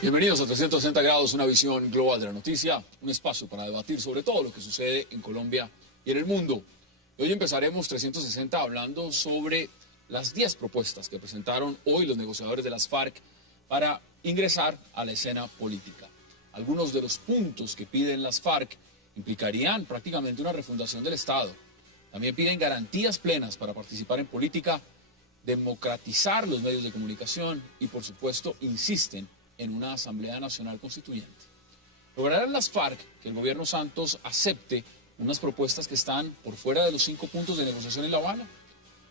Bienvenidos a 360 grados, una visión global de la noticia, un espacio para debatir sobre todo lo que sucede en Colombia y en el mundo. Hoy empezaremos 360 hablando sobre las 10 propuestas que presentaron hoy los negociadores de las FARC para ingresar a la escena política. Algunos de los puntos que piden las FARC implicarían prácticamente una refundación del Estado. También piden garantías plenas para participar en política, democratizar los medios de comunicación y, por supuesto, insisten en una Asamblea Nacional Constituyente. ¿Lograrán las FARC que el gobierno Santos acepte unas propuestas que están por fuera de los 5 puntos de negociación en La Habana?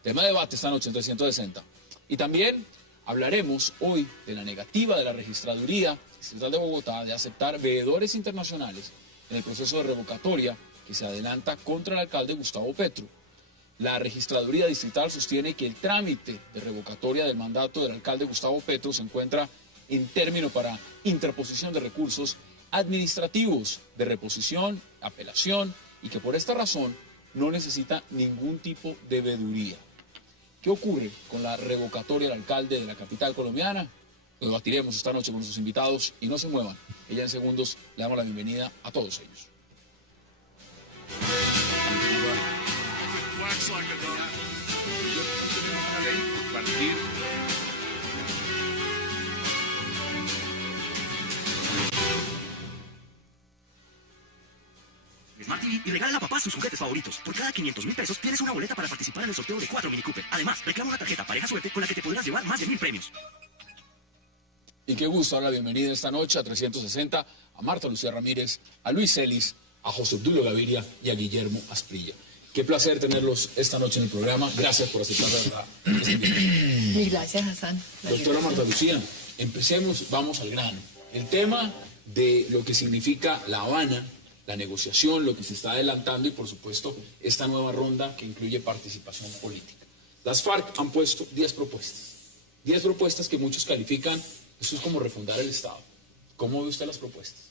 Tema de debate esta noche en 360. Y también hablaremos hoy de la negativa de la Registraduría Distrital de Bogotá de aceptar veedores internacionales en el proceso de revocatoria que se adelanta contra el alcalde Gustavo Petro. La Registraduría Distrital sostiene que el trámite de revocatoria del mandato del alcalde Gustavo Petro se encuentra en término para interposición de recursos administrativos de reposición, apelación, y que por esta razón no necesita ningún tipo de veeduría. ¿Qué ocurre con la revocatoria del alcalde de la capital colombiana? Lo debatiremos esta noche con nuestros invitados y no se muevan. Ya en segundos le damos la bienvenida a todos ellos. Smart TV y regala a papá sus juguetes favoritos. Por cada 500.000 pesos tienes una boleta para participar en el sorteo de 4 Mini Cooper. Además, reclama una tarjeta Pareja Suerte con la que te podrás llevar más de 1.000 premios. Y qué gusto dar la bienvenida esta noche a 360 a Marta Lucía Ramírez, a Luis Celis, a José Obdulio Gaviria y a Guillermo Asprilla. Qué placer tenerlos esta noche en el programa. Gracias por aceptar esta invitación. Mil gracias, Hassan. Doctora Marta Lucía, empecemos, vamos al grano. El tema de lo que significa La Habana, la negociación, lo que se está adelantando y, por supuesto, esta nueva ronda que incluye participación política. Las FARC han puesto 10 propuestas. 10 propuestas que muchos califican, eso es como refundar el Estado. ¿Cómo ve usted las propuestas?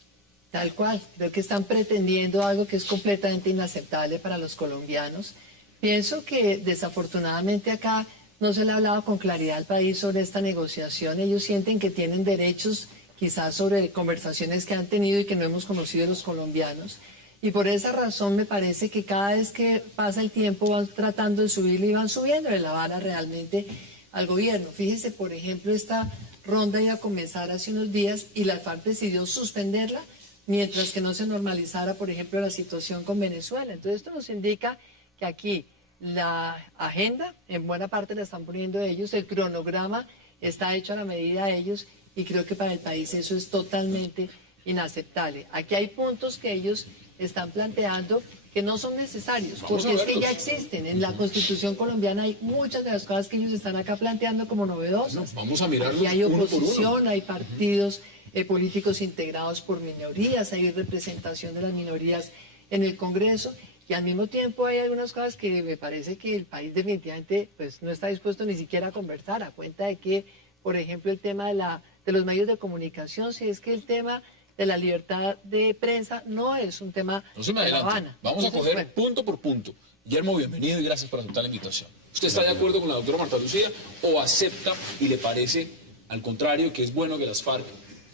Tal cual. Creo que están pretendiendo algo que es completamente inaceptable para los colombianos. Pienso que, desafortunadamente, acá no se le ha hablado con claridad al país sobre esta negociación. Ellos sienten que tienen derechos quizás sobre conversaciones que han tenido y que no hemos conocido los colombianos. Y por esa razón me parece que cada vez que pasa el tiempo van tratando de subirle y van subiendo de la vara realmente al gobierno. Fíjese, por ejemplo, esta ronda iba a comenzar hace unos días y la FARC decidió suspenderla mientras que no se normalizara, por ejemplo, la situación con Venezuela. Entonces esto nos indica que aquí la agenda en buena parte la están poniendo ellos, el cronograma está hecho a la medida de ellos. Y creo que para el país eso es totalmente inaceptable. Aquí hay puntos que ellos están planteando que no son necesarios, porque es que ya existen. En la Constitución colombiana hay muchas de las cosas que ellos están acá planteando como novedosas. No, vamos a mirarlos. Aquí hay oposición, uno por uno. hay partidos políticos integrados por minorías, hay representación de las minorías en el Congreso, y al mismo tiempo hay algunas cosas que me parece que el país definitivamente pues, no está dispuesto ni siquiera a conversar, a cuenta de que, por ejemplo, el tema de los medios de comunicación, si es que el tema de la libertad de prensa no es un tema de La Habana. Vamos a coger punto por punto. Guillermo, bienvenido y gracias por aceptar la invitación. ¿Usted está de acuerdo con la doctora Marta Lucía o acepta y le parece, al contrario, que es bueno que las FARC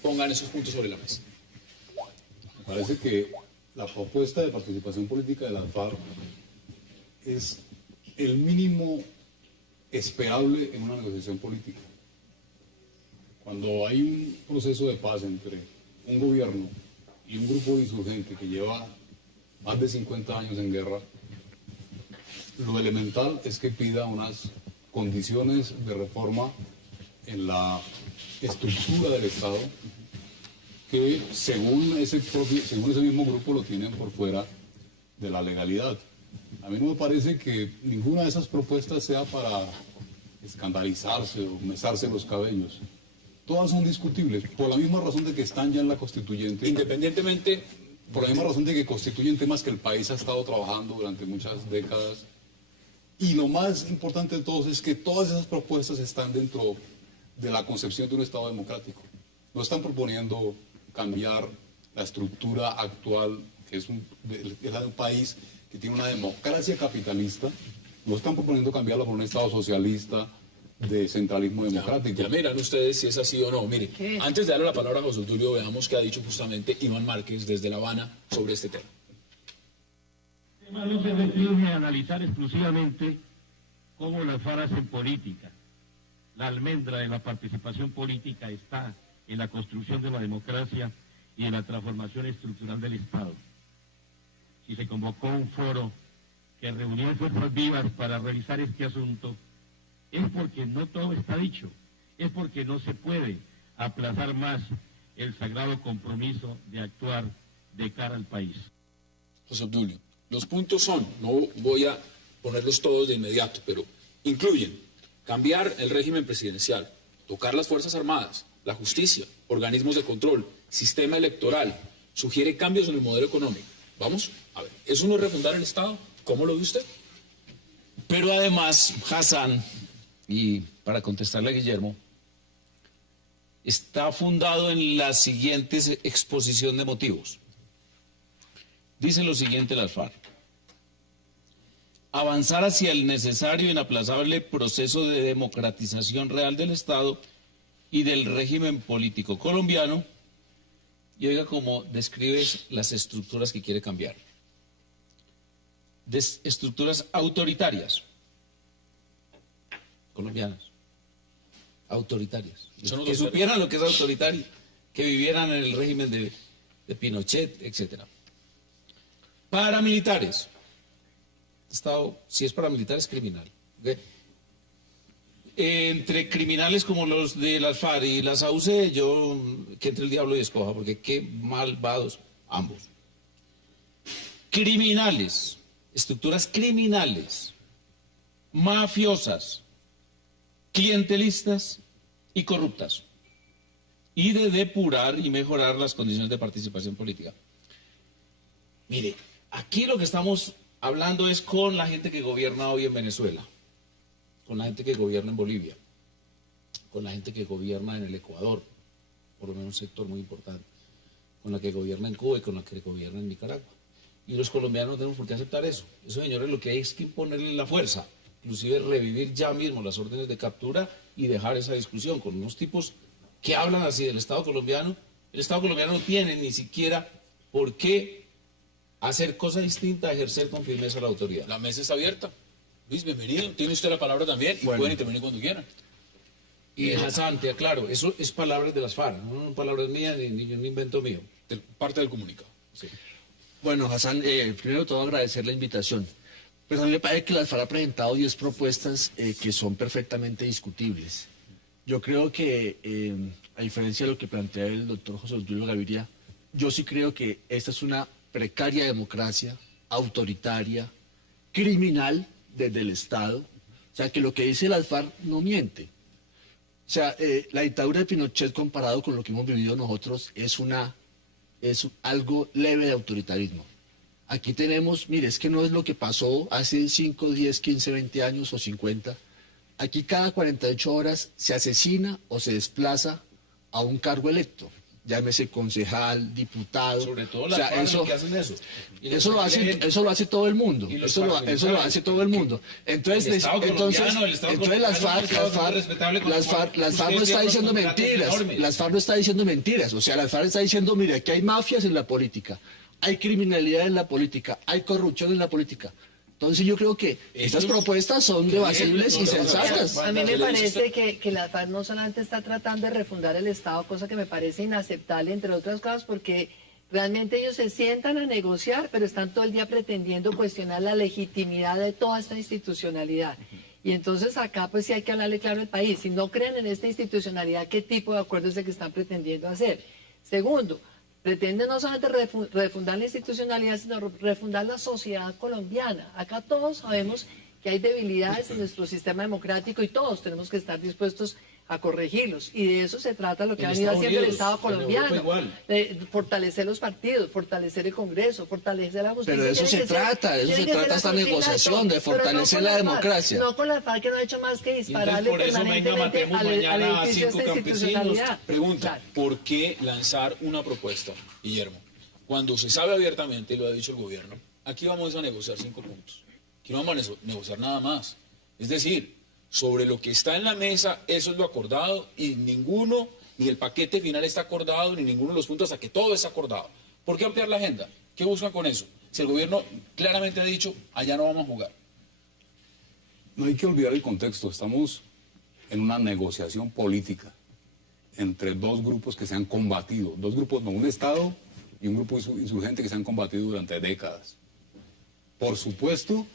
pongan esos puntos sobre la mesa? Me parece que la propuesta de participación política de las FARC es el mínimo esperable en una negociación política. Cuando hay un proceso de paz entre un gobierno y un grupo de insurgentes que lleva más de 50 años en guerra, lo elemental es que pida unas condiciones de reforma en la estructura del Estado que según ese mismo grupo lo tienen por fuera de la legalidad. A mí no me parece que ninguna de esas propuestas sea para escandalizarse o mesarse los cabellos. Todas son discutibles, por la misma razón de que están ya en la constituyente. Independientemente, por la misma razón de que constituyen temas que el país ha estado trabajando durante muchas décadas. Y lo más importante de todos es que todas esas propuestas están dentro de la concepción de un Estado democrático. No están proponiendo cambiar la estructura actual, que es la de un país que tiene una democracia capitalista. No están proponiendo cambiarla por un Estado socialista de centralismo democrático. Ya miran ustedes si es así o no. Mire, ¿Qué? antes de darle la palabra a José Tulio, veamos qué ha dicho justamente Iván Márquez desde La Habana sobre este tema. El tema no se restringe a analizar exclusivamente cómo las FARC hacen política. La almendra de la participación política está en la construcción de la democracia y en la transformación estructural del Estado. Si se convocó un foro que reunió fuerzas vivas para revisar este asunto, es porque no todo está dicho, es porque no se puede aplazar más el sagrado compromiso de actuar de cara al país. José Obdulio, los puntos son, no voy a ponerlos todos de inmediato, pero incluyen cambiar el régimen presidencial, tocar las Fuerzas Armadas, la justicia, organismos de control, sistema electoral, sugiere cambios en el modelo económico. Vamos, a ver, ¿eso no es refundar el Estado? ¿Cómo lo ve usted? Pero además, Hassan, y para contestarle a Guillermo, está fundado en la siguiente exposición de motivos. Dice lo siguiente las FARC: avanzar hacia el necesario e inaplazable proceso de democratización real del Estado y del régimen político colombiano, y oiga cómo describe las estructuras que quiere cambiar. Estructuras autoritarias, colombianas, autoritarias, que supieran lo que es autoritario, que vivieran en el régimen de Pinochet, etc. Paramilitares, Estado, si es paramilitar es criminal. ¿Okay? Entre criminales como los de las FARC y las AUC, yo que entre el diablo y escoja, porque qué malvados ambos. Criminales, estructuras criminales, mafiosas, clientelistas y corruptas, y de depurar y mejorar las condiciones de participación política. Mire, aquí lo que estamos hablando es con la gente que gobierna hoy en Venezuela, con la gente que gobierna en Bolivia, con la gente que gobierna en el Ecuador, por lo menos un sector muy importante, con la que gobierna en Cuba y con la que gobierna en Nicaragua. Y los colombianos no tenemos por qué aceptar eso. Eso, señores, lo que hay es que imponerle la fuerza, inclusive revivir ya mismo las órdenes de captura y dejar esa discusión con unos tipos que hablan así del Estado colombiano. El Estado colombiano no tiene ni siquiera por qué hacer cosa distinta a ejercer con firmeza la autoridad. La mesa está abierta. Luis, bienvenido. Tiene usted la palabra también y pueden intervenir cuando quieran. Y Hassan, te aclaro, eso es palabras de las FARC, no son palabras mías ni un invento mío. Parte del comunicado. Sí. Bueno, Hassan, primero todo agradecer la invitación. Pues a mí me parece que las FARC ha presentado 10 propuestas que son perfectamente discutibles. Yo creo que, a diferencia de lo que plantea el doctor José Obdulio Gaviria, yo sí creo que esta es una precaria democracia, autoritaria, criminal desde el Estado. O sea, que lo que dice las FARC no miente. O sea, la dictadura de Pinochet comparado con lo que hemos vivido nosotros es algo leve de autoritarismo. Aquí tenemos, mire, es que no es lo que pasó hace 5, 10, 15, 20 años o 50. Aquí cada 48 horas se asesina o se desplaza a un cargo electo. Llámese concejal, diputado. Sobre todo las FARC que hacen eso. Eso lo hace todo el mundo. Eso lo hace todo el mundo. Entonces las FARC no está diciendo mentiras. Las FARC no está diciendo mentiras. O sea, las FARC está diciendo, mire, aquí hay mafias en la política, hay criminalidad en la política, hay corrupción en la política. Entonces yo creo que estas propuestas son debatibles y sensatas. A mí me parece que la FARC no solamente está tratando de refundar el Estado, cosa que me parece inaceptable, entre otras cosas, porque realmente ellos se sientan a negociar, pero están todo el día pretendiendo cuestionar la legitimidad de toda esta institucionalidad. Y entonces acá pues sí hay que hablarle claro al país. Si no creen en esta institucionalidad, ¿qué tipo de acuerdo es el que están pretendiendo hacer? Segundo, pretende no solamente refundar la institucionalidad, sino refundar la sociedad colombiana. Acá todos sabemos que hay debilidades en nuestro sistema democrático y todos tenemos que estar dispuestos a corregirlos. Y de eso se trata lo que En ha venido Estados haciendo el Unidos, Estado en Europa colombiano. igual. Fortalecer los partidos, fortalecer el Congreso, fortalecer la justicia. Pero de eso Tiene se que ser- trata, de eso tiene se que ser trata esta asesinato, negociación, de pero fortalecer con la FARC, democracia. no con la FARC, que no ha hecho más que dispararle por eso, venga, permanentemente matemos al mañana a edificio de 5 esta institucionalidad. Pregunta, Claro. ¿por qué lanzar una propuesta, Guillermo? Cuando se sabe abiertamente, y lo ha dicho el gobierno, aquí vamos a negociar 5 puntos. Aquí no vamos a negociar nada más. Es decir, sobre lo que está en la mesa, eso es lo acordado y ninguno, ni el paquete final está acordado, ni ninguno de los puntos hasta que todo está acordado. ¿Por qué ampliar la agenda? ¿Qué buscan con eso? Si el gobierno claramente ha dicho, allá no vamos a jugar. No hay que olvidar el contexto. Estamos en una negociación política entre dos grupos que se han combatido. Dos grupos, no, un Estado y un grupo insurgente que se han combatido durante décadas. Por supuesto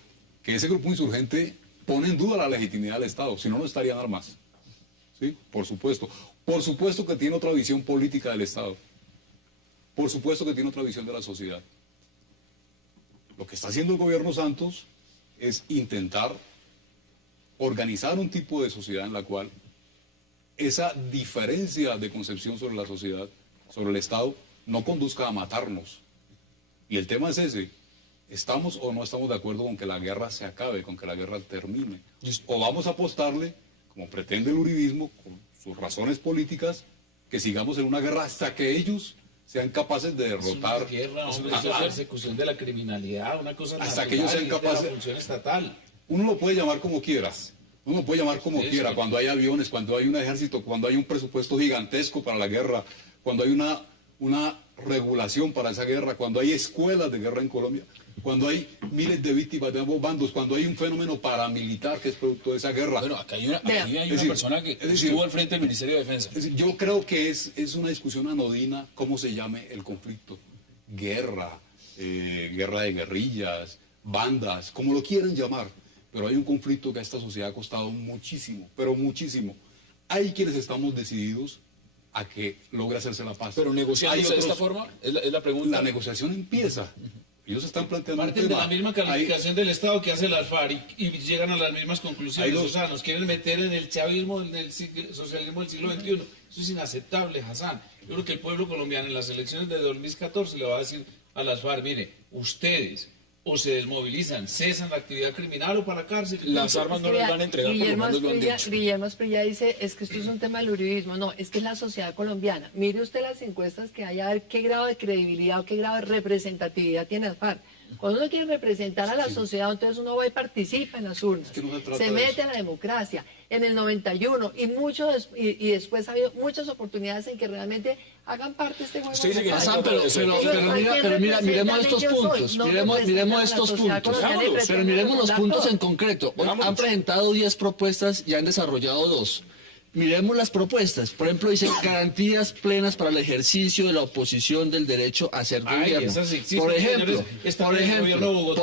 que ese grupo insurgente pone en duda la legitimidad del Estado, si no, no estaría en armas. ¿Sí? Por supuesto. Por supuesto que tiene otra visión política del Estado. Por supuesto que tiene otra visión de la sociedad. Lo que está haciendo el gobierno Santos es intentar organizar un tipo de sociedad en la cual esa diferencia de concepción sobre la sociedad, sobre el Estado, no conduzca a matarnos. Y el tema es ese. ¿Estamos o no estamos de acuerdo con que la guerra se acabe, con que la guerra termine? O vamos a apostarle, como pretende el uribismo, con sus razones políticas, que sigamos en una guerra hasta que ellos sean capaces de derrotar. Es una guerra, hombre, eso es persecución de la criminalidad, una cosa Hasta natural, que ellos sean es de capaces- la función estatal. Uno lo puede llamar como quieras. Uno lo puede llamar como Sí, quiera. sí. Cuando hay aviones, cuando hay un ejército, cuando hay un presupuesto gigantesco para la guerra, cuando hay una regulación para esa guerra, cuando hay escuelas de guerra en Colombia, cuando hay miles de víctimas de ambos bandos, cuando hay un fenómeno paramilitar que es producto de esa guerra. Bueno, acá hay una, Vea. aquí hay Es una decir, persona que es decir, estuvo al frente del Ministerio de Defensa. Es decir, yo creo que es una discusión anodina cómo se llame el conflicto. Guerra, guerra de guerrillas, bandas, como lo quieran llamar. Pero hay un conflicto que a esta sociedad ha costado muchísimo, pero muchísimo. Hay quienes estamos decididos a que logre hacerse la paz. Pero negociándose Hay de esta otros- forma, es la pregunta. La negociación empieza. Ellos están planteando un Parten de tema. la misma calificación del Estado que hace las FARC y llegan a las mismas conclusiones. Hay dos- O sea, nos quieren meter en el chavismo, en el socialismo del siglo XXI. Eso es inaceptable, Hassan. Yo creo que el pueblo colombiano en las elecciones de 2014 le va a decir a las FARC, mire, ustedes o se desmovilizan, cesan la actividad criminal o para la cárcel. Las armas no las van a entregar, por lo menos lo han dicho. Guillermo Asprilla dice, es que esto es un tema del uribismo. No, es que es la sociedad colombiana. Mire usted las encuestas que hay, a ver qué grado de credibilidad o qué grado de representatividad tiene el FARC. Cuando uno quiere representar a la sociedad, entonces uno va y participa en las urnas. que no se trata Se de mete eso. a la democracia. En el 91 y después ha habido muchas oportunidades en que realmente hagan parte de este juego. Usted dice que democrático. no se trata de eso. Pero miremos estos puntos, miremos estos puntos. Pero miremos los puntos en concreto. Hoy han presentado 10 propuestas y han desarrollado 2. Miremos las propuestas. Por ejemplo, dicen garantías plenas para el ejercicio de la oposición del derecho a ser Ay, gobierno. esas existen, Por ejemplo, señores, están en el gobierno de Bogotá.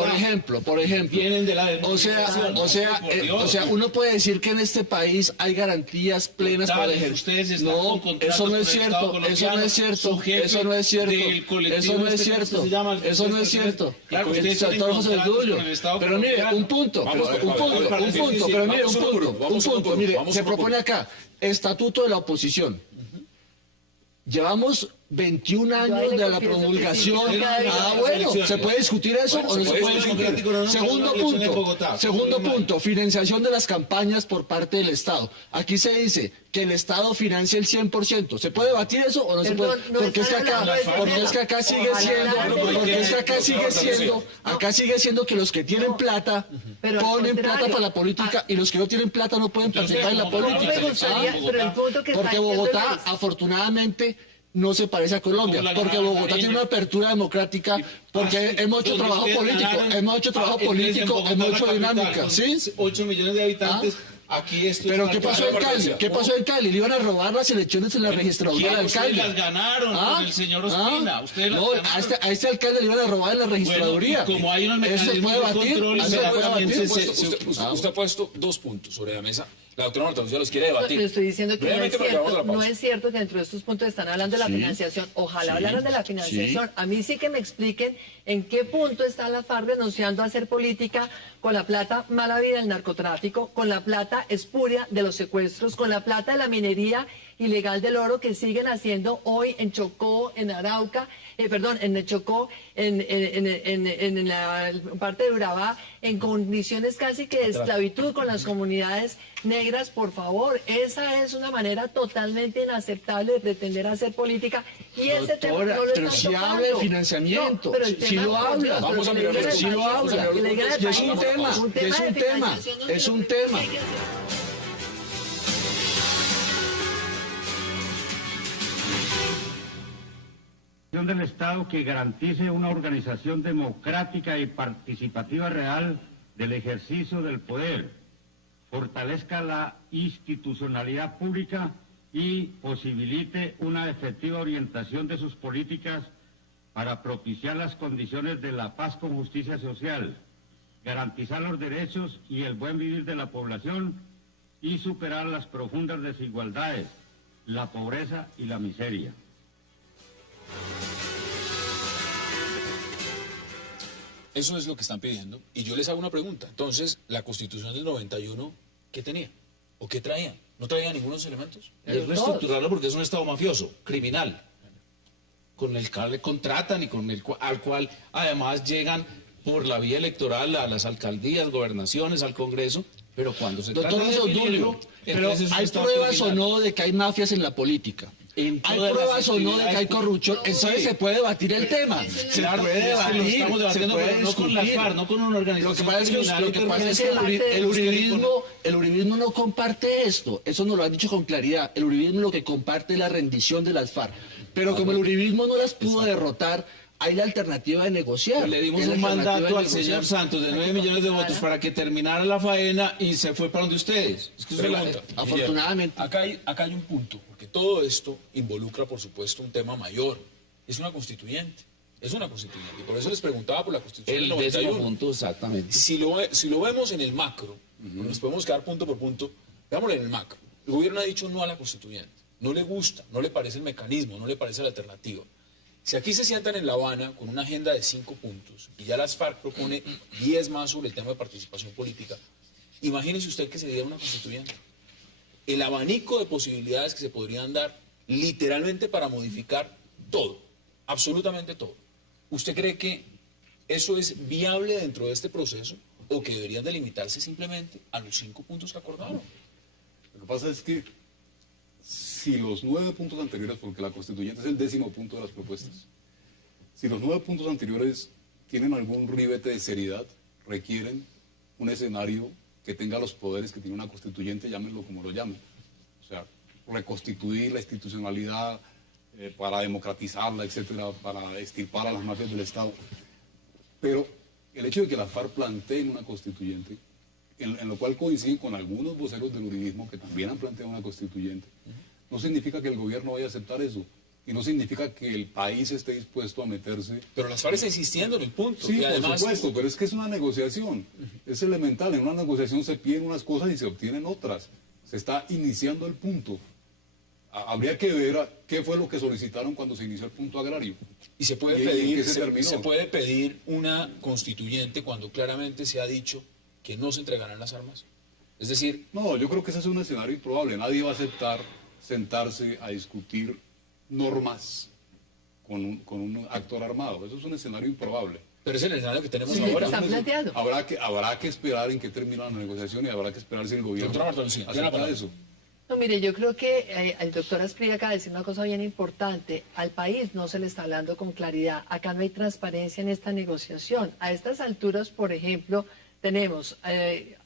por ejemplo. Vienen de la O sea, desmovilización, uno puede decir que en este país hay garantías plenas para el Totales, ejercicio. ustedes están con No, contratos eso no es con el Estado cierto, eso no es cierto, su jefe eso no es cierto, del colectivo eso no es este, ¿cómo cierto, se llama? eso no es cierto. Claro, El ustedes tienen sector José contratos Dulio. con el Estado Pero mire, colombiano. un punto, Vamos, pero mire, un punto, mire, vamos se uno por propone uno. acá, estatuto de la oposición. Llevamos 21 Yo ahí años le de la confieso que promulgación. sí, nunca he Ah, visto bueno, elecciones. ¿se puede discutir eso Bueno, o no se se puede puede discutir. discutir? No, no, Segundo no, elecciones en punto, Bogotá. segundo Normal. punto, financiación de las campañas por parte del Estado. Aquí se dice que el Estado financia el 100%. ¿Se puede debatir eso o no se Perdón, puede? no Porque es que están acá, hablando de ese porque es que tema. acá sigue Ojalá siendo, hablar de porque es que acá eso. sigue siendo que los que tienen plata pero al ponen contrario. plata para la política y los que no tienen plata no pueden participar en la ¿cómo no? política. Me gustaría, pero el punto que está Porque diciendo Bogotá, Luis, afortunadamente, no se parece a Colombia, Como la porque ganaron Bogotá tiene Nariño. una apertura democrática, porque hemos hecho Donde trabajo ustedes político, ganaron, hemos hecho trabajo entonces, en político, Bogotá, hemos la hecho capital, dinámica, con ¿sí? 8 millones de habitantes, aquí esto Pero es ¿qué una pasó en cosa- Cali? ¿Qué pasó en Cali? Le iban a robar las elecciones en la registraduría del Ustedes alcalde. las ganaron con el señor Ospina. Ustedes las No, ganaron. a este alcalde le iban a robar en la registraduría. Bueno, y como hay unos Eso se mecanismos puede de batir, control, eso se puede inmediatamente batir. se- Usted ha puesto 2 puntos sobre la mesa La doctora Marta Lucía los quiere debatir. Le estoy diciendo que no es, Brevemente, porque vamos a la cierto, no pausa. es cierto que dentro de estos puntos están hablando de la financiación. Ojalá hablaran de la financiación. A mí sí que me expliquen en qué punto está la FARC renunciando a hacer política con la plata mala vida del narcotráfico, con la plata espuria de los secuestros, con la plata de la minería ilegal del oro que siguen haciendo hoy en Chocó, en Arauca, en el Chocó, en la parte de Urabá, en condiciones casi que de esclavitud con las comunidades negras. Por favor, esa es una manera totalmente inaceptable de pretender hacer política, y ese tema Doctora, no lo pero están si tocando. habla de financiamiento, No, pero el si tema, lo habla, vamos a que le mirar digan los al si lo país, habla, que le digan al y es un país, tema, un es tema un de tema, financiación donde es lo un primero tema. que hay que hacer- Del Estado que garantice una organización democrática y participativa real del ejercicio del poder, fortalezca la institucionalidad pública y posibilite una efectiva orientación de sus políticas para propiciar las condiciones de la paz con justicia social, garantizar los derechos y el buen vivir de la población y superar las profundas desigualdades, la pobreza y la miseria. Eso es lo que están pidiendo. Y yo les hago una pregunta. Entonces, la Constitución del 91, ¿qué tenía? ¿O qué traía? ¿No traía ninguno de esos elementos? Es reestructurarlo porque es un Estado mafioso, criminal, con el cual le contratan y al cual además llegan por la vía electoral a las alcaldías, gobernaciones, al Congreso, pero cuando se Doctor trata de Rizzo, equilibrio, pero entonces es un ¿hay Estado pruebas o criminal. no de que hay mafias en la política? En ¿Hay todas las pruebas o no de que hay actividades corrupción? Entonces se puede debatir el tema. Se Claro, puede eso lo debatir, estamos se debatiendo, puede pero no con la discutir. FARC, no con una organización Lo que pasa es que, criminal lo que pasa es que el uribismo no comparte esto. Eso nos lo han dicho con claridad. El uribismo lo que comparte es la rendición de las FARC. Pero como el uribismo no las pudo derrotar, hay la alternativa de negociar. Le dimos Es la un alternativa mandato de al negociar. señor Santos de 9 millones de votos para que terminara la faena y se fue para donde ustedes. Es que eso es la- Pregunta, afortunadamente. Guillermo, acá hay un punto, porque todo esto involucra, por supuesto, un tema mayor. Es una constituyente. Es una constituyente. Y por eso les preguntaba por la Constitución el del décimo 91. punto, exactamente. Si lo vemos en el macro, nos podemos quedar punto por punto, veámoslo en el macro. El gobierno ha dicho no a la constituyente. No le gusta, no le parece el mecanismo, no le parece la alternativa. Si aquí se sientan en La Habana con una agenda de 5 puntos y ya las FARC propone 10 más sobre el tema de participación política, imagínese usted que se diera una constituyente. El abanico de posibilidades que se podrían dar literalmente para modificar todo, absolutamente todo. ¿Usted cree que eso es viable dentro de este proceso o que deberían delimitarse simplemente a los 5 puntos que acordaron? Lo que pasa es que si los 9 puntos anteriores, porque la constituyente es el 10º punto de las propuestas, si los 9 puntos anteriores tienen algún ribete de seriedad, requieren un escenario que tenga los poderes que tiene una constituyente, llámenlo como lo llamen. O sea, reconstituir la institucionalidad para democratizarla, etcétera, para extirpar a las mafias del Estado. Pero el hecho de que la FARC planteen una constituyente, en lo cual coinciden con algunos voceros del uribismo que también han planteado una constituyente, no significa que el gobierno vaya a aceptar eso. Y no significa que el país esté dispuesto a meterse. Pero las FARC está insistiendo en el punto. Sí, y además, por supuesto, pero es que es una negociación. Es elemental. En una negociación se piden unas cosas y se obtienen otras. Se está iniciando el punto. Habría que ver qué fue lo que solicitaron cuando se inició el punto agrario. Y se puede ¿Y en pedir, qué se terminó? se puede pedir una constituyente cuando claramente se ha dicho que no se entregarán las armas. Es decir, No, yo creo que ese es un escenario improbable. Nadie va a aceptar sentarse a discutir normas con un actor armado. Eso es un escenario improbable. pero es el escenario que tenemos Sí, ahora. está planteado. Habrá que esperar en qué termina la negociación y habrá que esperar si el gobierno Doctora Marta Lucía, tiene la acepta palabra. eso. No, mire, yo creo que el doctor Asprilla acaba de decir una cosa bien importante. Al país no se le está hablando con claridad. Acá no hay transparencia en esta negociación. A estas alturas, por ejemplo, tenemos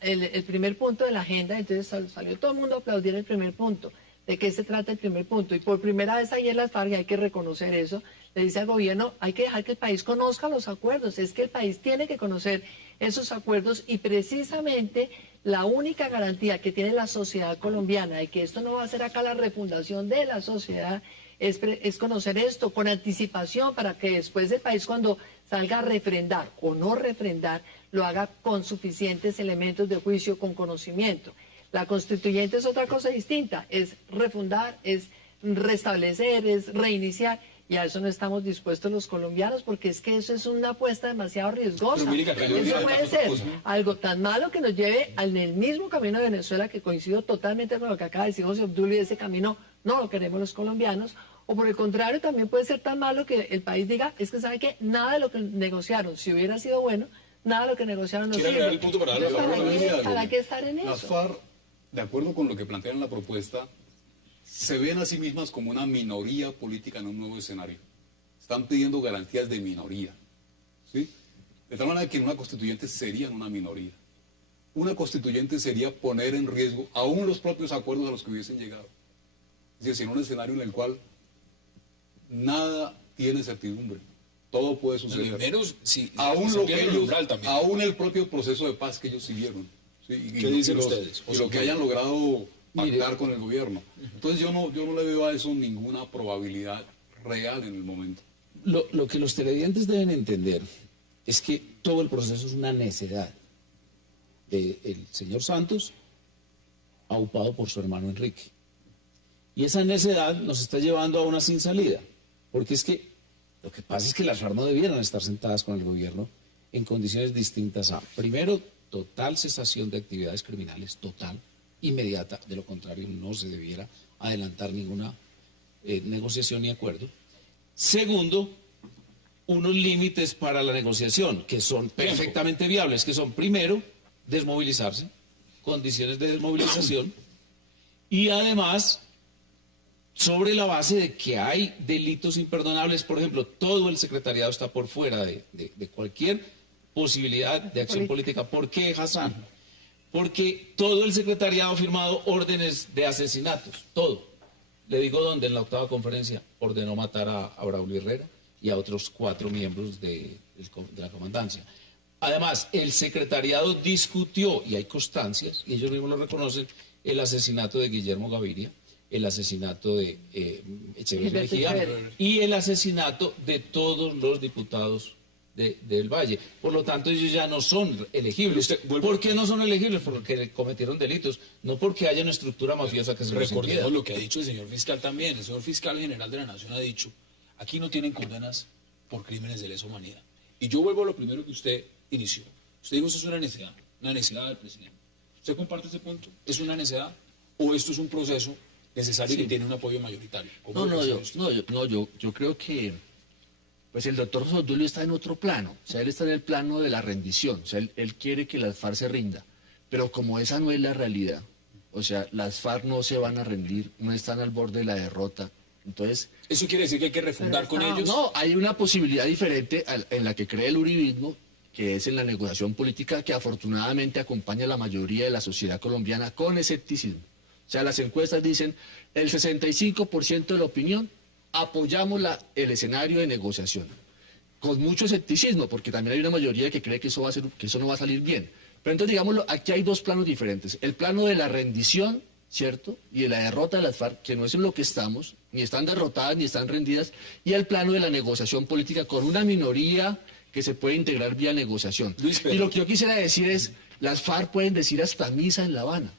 el primer punto de la agenda, entonces salió todo el mundo a aplaudir el primer punto. ¿De qué se trata el primer punto? Y por primera vez ayer las FARC, y hay que reconocer eso, le dice al gobierno, hay que dejar que el país conozca los acuerdos. Es que el país tiene que conocer esos acuerdos y precisamente la única garantía que tiene la sociedad colombiana de que esto no va a ser acá la refundación de la sociedad es conocer esto con anticipación para que después el país cuando salga a refrendar o no refrendar lo haga con suficientes elementos de juicio, con conocimiento. La constituyente es otra cosa distinta, es refundar, es restablecer, es reiniciar. Y a eso no estamos dispuestos los colombianos, porque es que eso es una apuesta demasiado riesgosa. Pero mire que acá yo Eso diría puede otra ser cosa. algo tan malo que nos lleve en el mismo camino de Venezuela, que coincido totalmente con lo que acaba de decir José Obdulio, y ese camino no lo queremos los colombianos. O por el contrario, también puede ser tan malo que el país diga, es que sabe que nada de lo que negociaron, si hubiera sido bueno, nada de lo que negociaron no ¿Quiere sirve. agregar el punto para darle la palabra? ¿Para qué estar en Las eso? FARC, de acuerdo con lo que plantean en la propuesta, se ven a sí mismas como una minoría política en un nuevo escenario. Están pidiendo garantías de minoría, ¿sí? De tal manera que en una constituyente serían una minoría. Una constituyente sería poner en riesgo aún los propios acuerdos a los que hubiesen llegado. Es decir, en un escenario en el cual nada tiene certidumbre, todo puede suceder. Menos si Aún se lo pierde que el ellos, umbral también. aún el propio proceso de paz que ellos siguieron. ¿sí? Y ¿Qué dicen ustedes? Y lo que hayan logrado pactar con el gobierno. Entonces yo no le veo a eso ninguna probabilidad real en el momento. Lo que los televidentes deben entender es que todo el proceso es una necedad del señor Santos, aupado por su hermano Enrique. Y esa necedad nos está llevando a una sin salida, porque es que lo que pasa es que las FARC no debieran estar sentadas con el gobierno en condiciones distintas a, primero, total cesación de actividades criminales, total, inmediata, de lo contrario no se debiera adelantar ninguna negociación ni acuerdo. Segundo, unos límites para la negociación que son perfectamente viables, que son, primero, desmovilizarse, condiciones de desmovilización, y además, sobre la base de que hay delitos imperdonables, por ejemplo, todo el secretariado está por fuera de cualquier posibilidad de acción política. ¿Por qué, Hassan? Porque todo el secretariado ha firmado órdenes de asesinatos, todo. Le digo dónde, en la 8ª conferencia ordenó matar a Braulio Herrera y a otros 4 miembros de la comandancia. Además, el secretariado discutió, y hay constancias, y ellos mismos lo reconocen, el asesinato de Guillermo Gaviria, el asesinato de Echeverría Mejía y el asesinato de todos los diputados del Valle. Por lo tanto, ellos ya no son elegibles. ¿Por qué no son elegibles? Porque cometieron delitos, no porque haya una estructura mafiosa que se los impida. Recordemos lo que ha dicho el señor fiscal también. El señor fiscal general de la Nación ha dicho, aquí no tienen condenas por crímenes de lesa humanidad. Y yo vuelvo a lo primero que usted inició. Usted dijo, esto es una necesidad del presidente. ¿Usted comparte ese punto? ¿Es una necesidad o esto es un proceso necesario que tiene un apoyo mayoritario? Yo creo que pues el doctor Obdulio está en otro plano. O sea, él está en el plano de la rendición. O sea, él quiere que las FARC se rinda. Pero como esa no es la realidad, o sea, las FARC no se van a rendir, no están al borde de la derrota. Entonces, ¿eso quiere decir que hay que refundar con ellos? No, hay una posibilidad diferente en la que cree el uribismo, que es en la negociación política que afortunadamente acompaña a la mayoría de la sociedad colombiana con escepticismo. O sea, las encuestas dicen el 65% de la opinión apoyamos el escenario de negociación. Con mucho escepticismo, porque también hay una mayoría que cree que eso no va a salir bien. Pero entonces, digámoslo, aquí hay 2 planos diferentes. El plano de la rendición, ¿cierto? Y de la derrota de las FARC, que no es en lo que estamos, ni están derrotadas ni están rendidas, y el plano de la negociación política con una minoría que se puede integrar vía negociación. Y lo que yo quisiera decir es, las FARC pueden decir hasta misa en La Habana.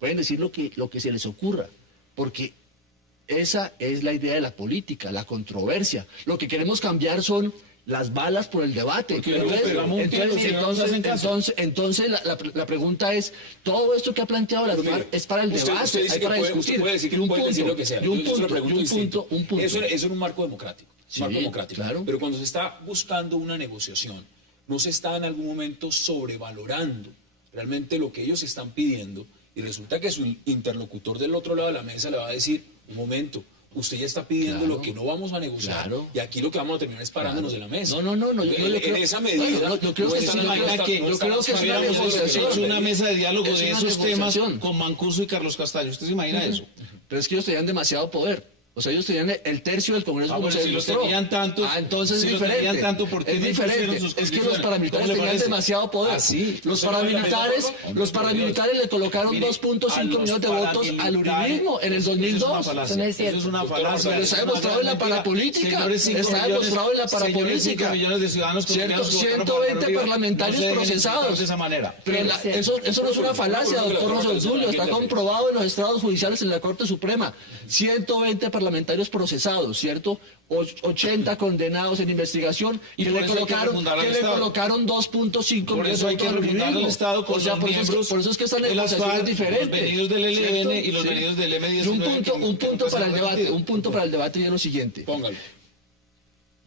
Pueden decir lo que se les ocurra, porque esa es la idea de la política, la controversia. Lo que queremos cambiar son las balas por el debate. Entonces la pregunta es, todo esto que ha planteado la FARC es para el debate, es para discutir. Usted puede decir que puede decir lo que sea. Y un punto. Eso en un marco democrático. Sí, marco democrático. Claro. Pero cuando se está buscando una negociación, no se está en algún momento sobrevalorando realmente lo que ellos están pidiendo, y resulta que su interlocutor del otro lado de la mesa le va a decir, un momento, usted ya está pidiendo lo que no vamos a negociar, y aquí lo que vamos a terminar es parándonos de la mesa. No, en esa medida, yo creo que es una mesa de diálogo de esos temas con Mancuso y Carlos Castaño. ¿Usted se imagina eso? Pero es que ellos tenían demasiado poder. O sea, ellos tenían el tercio del Congreso, como Bueno, se si los demostró. tenían tantos, Entonces si es los diferente. tenían tanto, ¿por qué es no diferente. impusieron sus Es que los condiciones? paramilitares ¿Cómo le tenían parece? demasiado poder. Ah, sí. Los ¿Usted no ve la misma paramilitares, forma? los paramilitares le colocaron Mire, 2.5 a los millones de votos al uribismo en el eso es 2002. una falacia, Eso no es eso es una falacia. Pero está demostrado en la parapolítica. Está demostrado en la parapolítica. 5 millones de ciudadanos colombianos que votaron por 120 Uribe, parlamentarios no se dejen procesados. insultar de esa manera. Pero eso no es una falacia, doctor Rosolzulio, está comprobado en los estados judiciales en la Corte Suprema. 120 parlamentarios procesados, ¿cierto? 80 condenados en investigación Y que por le eso hay que colocaron, refundar al que le Estado. colocaron 2.5 Por millones eso de hay que votos al refundar al uribismo. Estado con O sea, los por eso miembros es que esta de las negociación es FARC, diferente. los venidos del ELN y los ¿cierto? venidos del M19. Y un punto para el debate, partido. un punto para el debate y es lo siguiente. Póngalo.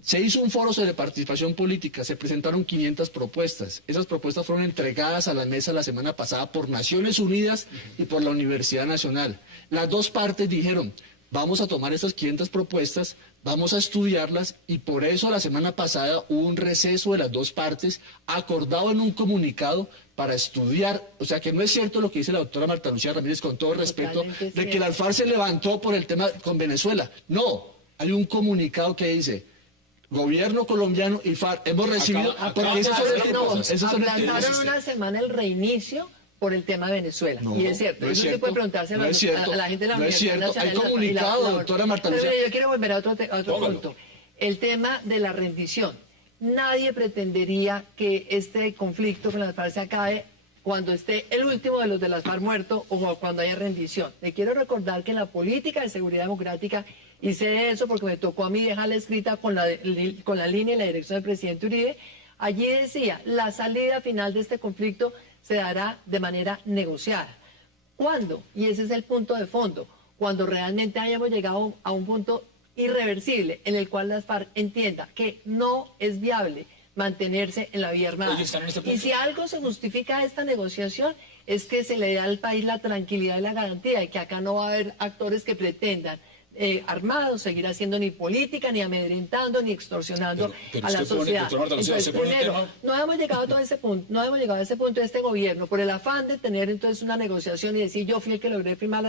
Se hizo un foro sobre participación política, se presentaron 500 propuestas. Esas propuestas fueron entregadas a la mesa la semana pasada por Naciones Unidas y por la Universidad Nacional. Las dos partes dijeron, vamos a tomar estas 500 propuestas, vamos a estudiarlas y por eso la semana pasada hubo un receso de las dos partes acordado en un comunicado para estudiar, o sea que no es cierto lo que dice la doctora Marta Lucía Ramírez con todo respeto, Totalmente de que la FARC se levantó por el tema con Venezuela. No, hay un comunicado que dice, gobierno colombiano y FARC, hemos recibido, porque esos son el Aplazaron una semana el reinicio por el tema de Venezuela. No, y es cierto, no es eso sí cierto, puede preguntarse no es cierto, a la gente de la no es Universidad cierto. Nacional. Hay y la- comunicado, y la- doctora Marta Pero Lucía. mire, yo quiero volver a otro Póngalo. punto. El tema de la rendición. Nadie pretendería que este conflicto con las FARC se acabe cuando esté el último de los de las FARC muerto o cuando haya rendición. Le quiero recordar que en la política de seguridad democrática hice eso porque me tocó a mí dejarla escrita con la línea y la dirección del presidente Uribe. Allí decía, la salida final de este conflicto se dará de manera negociada. ¿Cuándo? Y ese es el punto de fondo. Cuando realmente hayamos llegado a un punto irreversible en el cual las FARC entienda que no es viable mantenerse en la vía armada. Oye, están en este punto. Y si algo se justifica esta negociación es que se le da al país la tranquilidad y la garantía de que acá no va a haber actores que pretendan armados, seguir haciendo ni política, ni amedrentando, ni extorsionando Pero a la usted pone, sociedad. doctora Marta Lucía, Entonces, usted pone el primero, tema- no hemos llegado a todo ese punto, no hemos llegado a ese punto de este gobierno por el afán de tener entonces una negociación y decir yo fui el que logré firmar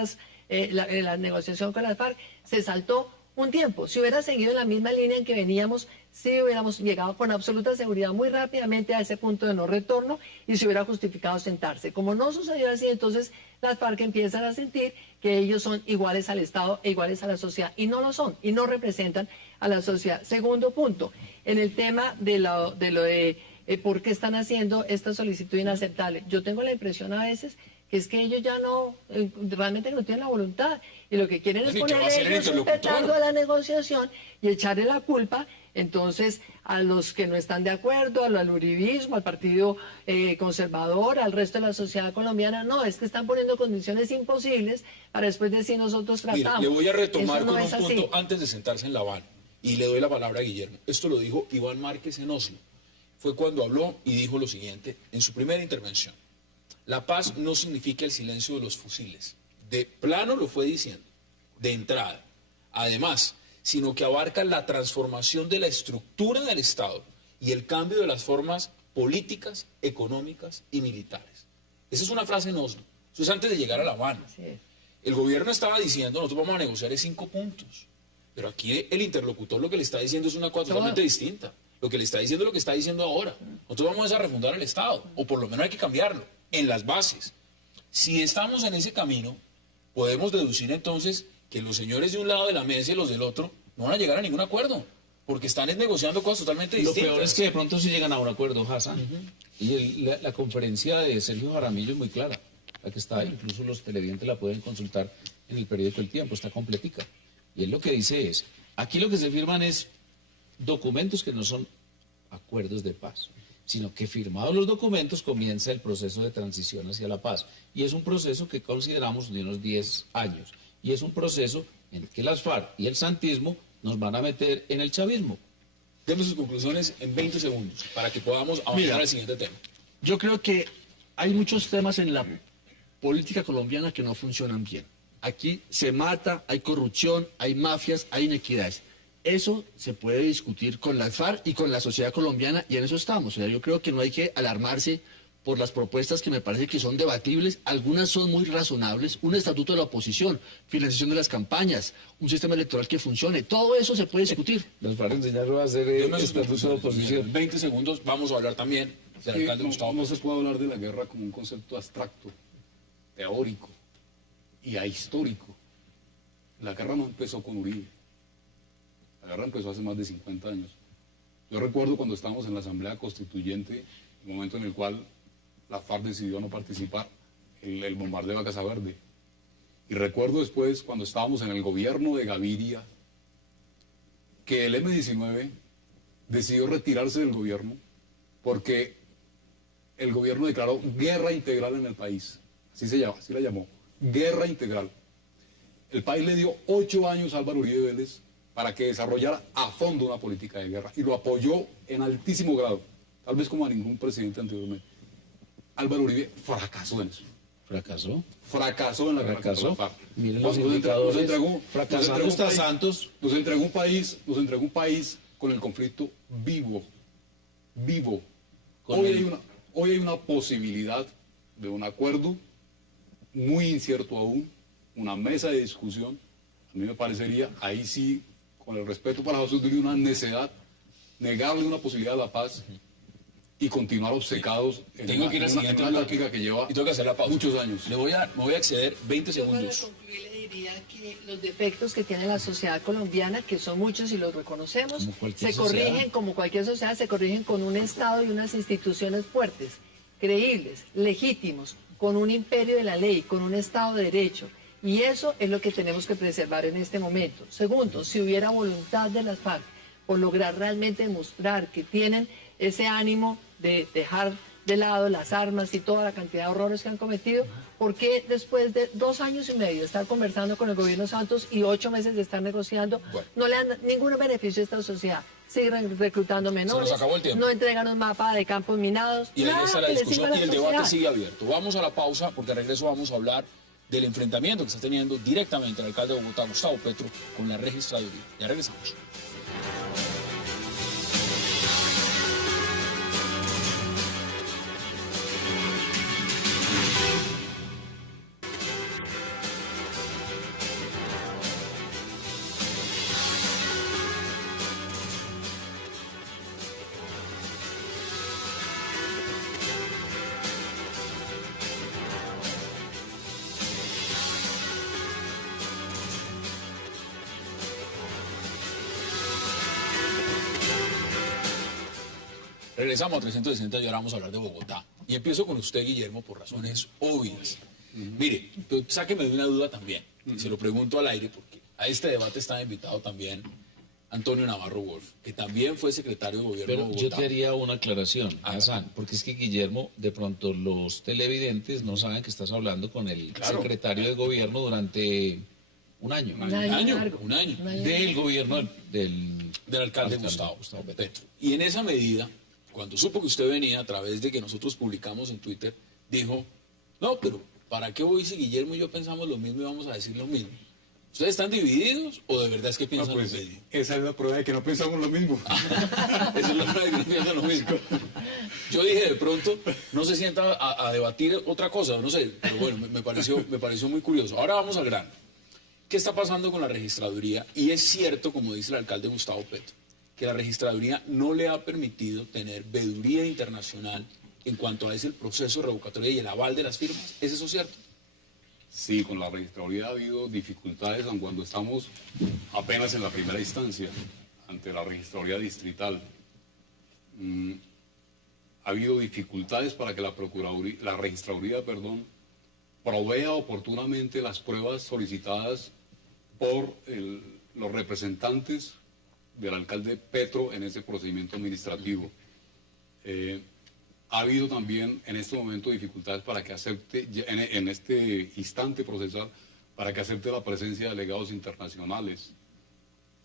la negociación con las FARC, se saltó un tiempo. Si hubiera seguido en la misma línea en que veníamos, sí hubiéramos llegado con absoluta seguridad muy rápidamente a ese punto de no retorno y se hubiera justificado sentarse. Como no sucedió así, entonces las FARC empiezan a sentir que ellos son iguales al Estado e iguales a la sociedad y no lo son y no representan a la sociedad. Segundo punto, en el tema de lo de por qué están haciendo esta solicitud inaceptable. Yo tengo la impresión a veces que es que ellos ya no, realmente no tienen la voluntad y lo que quieren es Ni que va a ponerle ser el ellos un interlocutor. petardo a la negociación y echarle la culpa entonces a los que no están de acuerdo, al uribismo, al partido conservador, al resto de la sociedad colombiana. No, es que están poniendo condiciones imposibles para después decir nosotros Mire, tratamos. le voy a retomar Eso no con es un así. punto antes de sentarse en La Habana y le doy la palabra a Guillermo. Esto lo dijo Iván Márquez en Oslo. Fue cuando habló y dijo lo siguiente en su primera intervención. La paz no significa el silencio de los fusiles. De plano lo fue diciendo, de entrada. Además, sino que abarca la transformación de la estructura del Estado y el cambio de las formas políticas, económicas y militares. Esa es una frase en Oslo. Eso es antes de llegar a La Habana. Así es. El gobierno estaba diciendo, nosotros vamos a negociar 5 puntos. Pero aquí el interlocutor lo que le está diciendo es una cosa totalmente distinta. Lo que le está diciendo es lo que está diciendo ahora. Nosotros vamos a refundar el Estado, o por lo menos hay que cambiarlo, en las bases. Si estamos en ese camino, podemos deducir entonces que los señores de un lado de la mesa y los del otro no van a llegar a ningún acuerdo, porque están negociando cosas totalmente Lo distintas. peor es que de pronto sí llegan a un acuerdo, Hassan. Y la conferencia de Sergio Jaramillo es muy clara. La que está, incluso los televidentes la pueden consultar en el periódico El Tiempo, está completica. Y él lo que dice es, aquí lo que se firman es documentos que no son acuerdos de paz, sino que firmados los documentos comienza el proceso de transición hacia la paz. Y es un proceso que consideramos de unos 10 años. Y es un proceso en el que las FARC y el santismo nos van a meter en el chavismo. Demos sus conclusiones en 20 segundos para que podamos avanzar Mira, al siguiente tema. Yo creo que hay muchos temas en la política colombiana que no funcionan bien. Aquí se mata, hay corrupción, hay mafias, hay inequidades. Eso se puede discutir con las FARC y con la sociedad colombiana y en eso estamos. O sea, yo creo que no hay que alarmarse por las propuestas que me parece que son debatibles, algunas son muy razonables, un estatuto de la oposición, financiación de las campañas, un sistema electoral que funcione, todo eso se puede discutir. Nos van a enseñar a hacer estatuto de oposición. 20 segundos, vamos a hablar también del Sí, alcalde Gustavo no Petro. se puede hablar de la guerra como un concepto abstracto, teórico y ahistórico. La guerra no empezó con Uribe. La guerra empezó hace más de 50 años. Yo recuerdo cuando estábamos en la Asamblea Constituyente, el momento en el cual la FARC decidió no participar, el bombardeo a Casa Verde. Y recuerdo después, cuando estábamos en el gobierno de Gaviria, que el M-19 decidió retirarse del gobierno porque el gobierno declaró guerra integral en el país. Así la llamó, guerra integral. El país le dio 8 años a Álvaro Uribe Vélez para que desarrollara a fondo una política de guerra y lo apoyó en altísimo grado, tal vez como a ningún presidente anteriormente. Álvaro Uribe fracasó en eso. ¿Fracasó? Fracasó en la guerra contra la FARC. Miren los Nos indicadores. entregó Fracasando un está país- Santos. Nos entregó un país con el conflicto vivo. Con el- Hoy hay una posibilidad de un acuerdo muy incierto aún, una mesa de discusión. A mí me parecería, ahí sí, con el respeto para José Uribe, una necedad, negarle una posibilidad de la paz y continuar obcecados en Tengo que ir al una siguiente táctica bloque que lleva y tengo que hacer la pausa. muchos años. Me voy a exceder 20 Yo para segundos. concluir le diría que los defectos que tiene la sociedad colombiana, que son muchos y los reconocemos, Como cualquier se corrigen sociedad. como cualquier sociedad, se corrigen con un Estado y unas instituciones fuertes, creíbles, legítimos, con un imperio de la ley, con un Estado de Derecho. Y eso es lo que tenemos que preservar en este momento. Segundo, si hubiera voluntad de las FARC por lograr realmente demostrar que tienen ese ánimo de dejar de lado las armas y toda la cantidad de horrores que han cometido, ¿por qué después de 2 años y medio de estar conversando con el gobierno Santos y 8 meses de estar negociando, Bueno. no le dan ningún beneficio a esta sociedad? Siguen reclutando menores, acabó el tiempo. no entregan un mapa de campos minados, Y ahí nada está la que le discusión sirva a y la el debate sociedad. sigue abierto. Vamos a la pausa porque al regreso vamos a hablar del enfrentamiento que está teniendo directamente el alcalde de Bogotá, Gustavo Petro, con la registraduría. Ya regresamos. Regresamos a 360 y ahora vamos a hablar de Bogotá. Y empiezo con usted, Guillermo, por razones obvias. Mire, pero sáqueme de una duda también. Se lo pregunto al aire porque a este debate está invitado también Antonio Navarro Wolf, que también fue secretario de gobierno de Pero Bogotá. yo te haría una aclaración, Hassan, porque es que Guillermo, de pronto los televidentes no saben que estás hablando con el Claro. secretario de gobierno durante un año. Un año largo. Un año. Del gobierno Del alcalde Gustavo Petro. Y en esa medida, cuando supo que usted venía a través de que nosotros publicamos en Twitter, dijo, no, pero ¿para qué voy si Guillermo y yo pensamos lo mismo y vamos a decir lo mismo? ¿Ustedes están divididos o de verdad es que No, piensan pues, lo mismo? esa es la prueba de que no pensamos lo mismo. Esa es la verdad que no piensan lo mismo. Yo dije, de pronto, no se sienta a debatir otra cosa, no sé, pero bueno, me pareció muy curioso. Ahora vamos al grano. ¿Qué está pasando con la registraduría? Y es cierto, como dice el alcalde Gustavo Petro, que la registraduría no le ha permitido tener veeduría internacional en cuanto a ese proceso revocatorio y el aval de las firmas. ¿Es eso cierto? Sí, con la registraduría ha habido dificultades, aun cuando estamos apenas en la primera instancia, ante la registraduría distrital. Ha habido dificultades para que la registraduría, provea oportunamente las pruebas solicitadas por los representantes del alcalde Petro en ese procedimiento administrativo. Ha habido también en este momento dificultades para que acepte, en este instante procesal, para que acepte la presencia de delegados internacionales.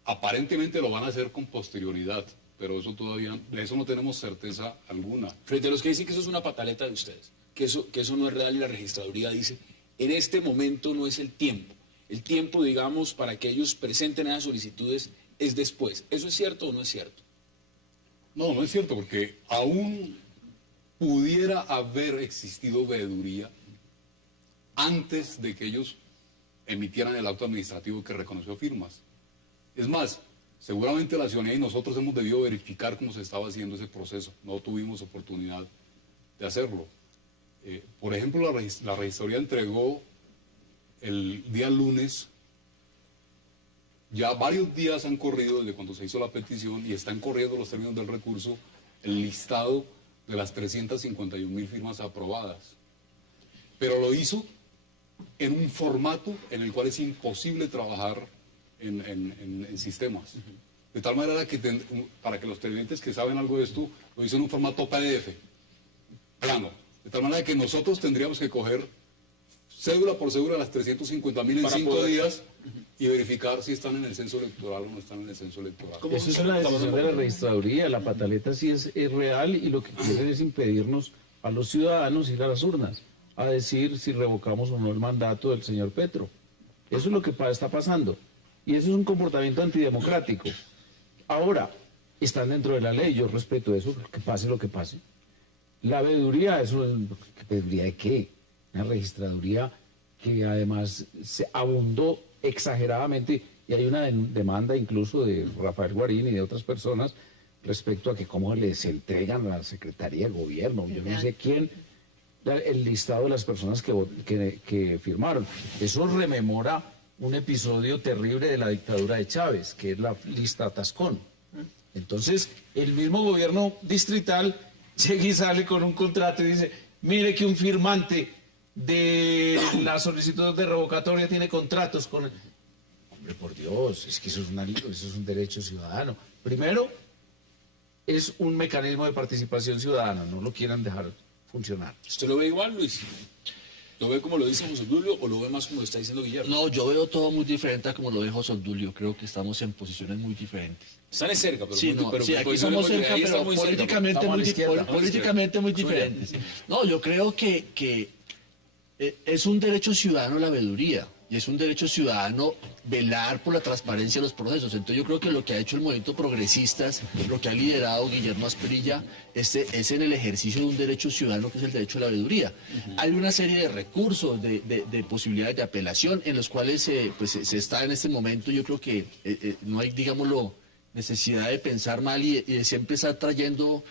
Aparentemente lo van a hacer con posterioridad, pero eso todavía, de eso no tenemos certeza alguna. Frente a los que dicen que eso es una pataleta de ustedes, que eso no es real y la registraduría dice, en este momento no es el tiempo. El tiempo, digamos, para que ellos presenten esas solicitudes es después. ¿Eso es cierto o no es cierto? No, no es cierto, porque aún pudiera haber existido veeduría antes de que ellos emitieran el acto administrativo que reconoció firmas. Es más, seguramente la ciudadanía y nosotros hemos debido verificar cómo se estaba haciendo ese proceso. No tuvimos oportunidad de hacerlo. Por ejemplo, la registraduría entregó el día lunes, ya varios días han corrido desde cuando se hizo la petición y están corriendo los términos del recurso, el listado de las 351.000 firmas aprobadas. Pero lo hizo en un formato en el cual es imposible trabajar en sistemas. De tal manera que, para que los televidentes que saben algo de esto, lo hizo en un formato PDF, plano. De tal manera que nosotros tendríamos que coger cédula por cédula las 350.000 en 5 días y verificar si están en el censo electoral o no están en el censo electoral. Eso es una decisión de la registraduría. La pataleta sí es real y lo que quieren es impedirnos a los ciudadanos ir a las urnas a decir si revocamos o no el mandato del señor Petro. Eso es lo que está pasando. Y eso es un comportamiento antidemocrático. Ahora, están dentro de la ley, yo respeto eso, que pase lo que pase. La veeduría, ¿veeduría de qué? Una registraduría que además se abundó exageradamente, y hay una demanda incluso de Rafael Guarín y de otras personas respecto a que cómo les entregan a la Secretaría de Gobierno, yo no sé quién, el listado de las personas que firmaron. Eso rememora un episodio terrible de la dictadura de Chávez, que es la lista Tascón. Entonces, el mismo gobierno distrital llega y sale con un contrato y dice, mire que un firmante de la solicitud de revocatoria tiene contratos con... Hombre, por Dios, es que eso es un derecho ciudadano. Primero, es un mecanismo de participación ciudadana, no lo quieran dejar funcionar. ¿Usted lo ve igual, Luis? ¿Lo ve como lo dice José Obdulio o lo ve más como lo está diciendo Guillermo? No, yo veo todo muy diferente a como lo dijo José Obdulio. Creo que estamos en posiciones muy diferentes. Están cerca, pero, sí, muy, no, pero sí, aquí somos cerca, pero políticamente muy diferentes. No, yo creo que es un derecho ciudadano la veeduría y es un derecho ciudadano velar por la transparencia de los procesos. Entonces yo creo que lo que ha hecho el movimiento progresistas, lo que ha liderado Guillermo Asprilla, es en el ejercicio de un derecho ciudadano que es el derecho a la veeduría. Hay una serie de recursos, de posibilidades de apelación en los cuales se está en este momento. Yo creo que no hay, digámoslo, necesidad de pensar mal y de siempre estar trayendo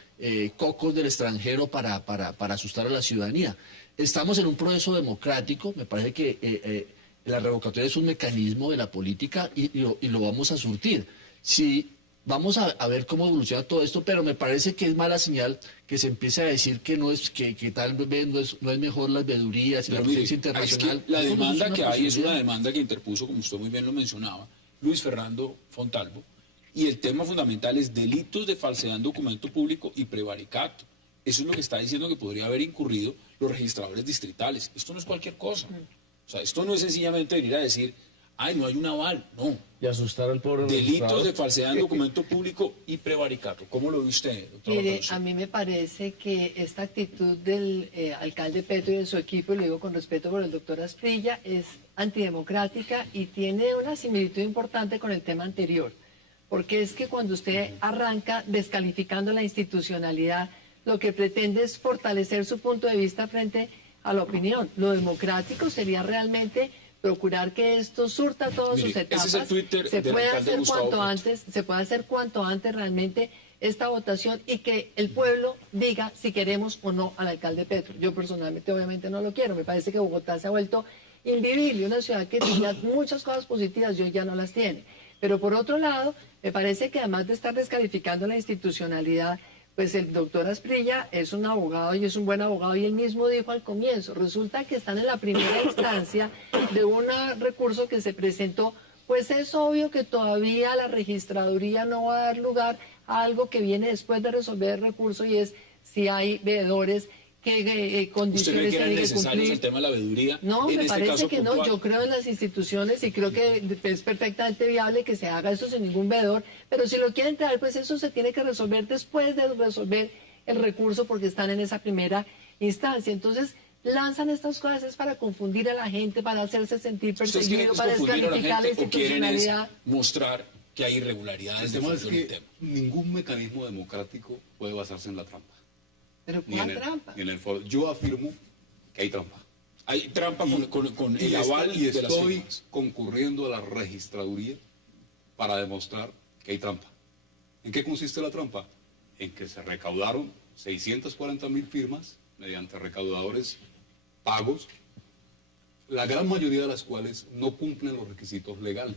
cocos del extranjero para asustar a la ciudadanía. Estamos en un proceso democrático, me parece que la revocatoria es un mecanismo de la política y lo vamos a surtir. Sí, vamos a ver cómo evoluciona todo esto, pero me parece que es mala señal que se empiece a decir que tal vez no es mejor las veedurías y la justicia internacional. Es que la demanda que hay es una demanda que interpuso, como usted muy bien lo mencionaba, Luis Fernando Fontalvo, y el tema fundamental es delitos de falsedad en documento público y prevaricato. Eso es lo que está diciendo que podría haber incurrido los registradores distritales. Esto no es cualquier cosa. O sea, esto no es sencillamente venir a decir, ay, no hay un aval. No. Y asustar al pobre Delitos de falsedad en documento público y prevaricato. ¿Cómo lo ve usted, doctor? Mire, a mí me parece que esta actitud del alcalde Petro y de su equipo, y lo digo con respeto por el doctor Asprilla, es antidemocrática y tiene una similitud importante con el tema anterior. Porque es que cuando usted arranca descalificando la institucionalidad, lo que pretende es fortalecer su punto de vista frente a la opinión. Lo democrático sería realmente procurar que esto surta todas sus etapas. Ese es el Twitter se del puede alcalde hacer Gustavo cuanto antes, se puede hacer cuanto antes realmente esta votación y que el pueblo diga si queremos o no al alcalde Petro. Yo personalmente obviamente no lo quiero. Me parece que Bogotá se ha vuelto invivible, una ciudad que tenía muchas cosas positivas y hoy ya no las tiene. Pero por otro lado, me parece que además de estar descalificando la institucionalidad, pues el doctor Asprilla es un abogado y es un buen abogado y él mismo dijo al comienzo, resulta que están en la primera instancia de un recurso que se presentó, pues es obvio que todavía la registraduría no va a dar lugar a algo que viene después de resolver el recurso y es si hay veedores, qué condiciones tienen que cumplir. ¿El tema de la veeduría? No, me parece que puntual. no. Yo creo en las instituciones y creo que es perfectamente viable que se haga eso sin ningún veedor. Pero si lo quieren traer, pues eso se tiene que resolver después de resolver el recurso porque están en esa primera instancia. Entonces, lanzan estas cosas para confundir a la gente, para hacerse sentir perseguido, para descalificar la institucionalidad. Mostrar que hay irregularidades el de tema es fondo en el que tema. ningún mecanismo democrático puede basarse en la trampa. Pero ni ¿cuál trampa? ni en el foro. Yo afirmo que hay trampa. Hay trampa con el Y aval y de las estoy firmas. concurriendo a la registraduría para demostrar que hay trampa. ¿En qué consiste la trampa? En que se recaudaron 640.000 firmas mediante recaudadores pagos, la gran mayoría de las cuales no cumplen los requisitos legales.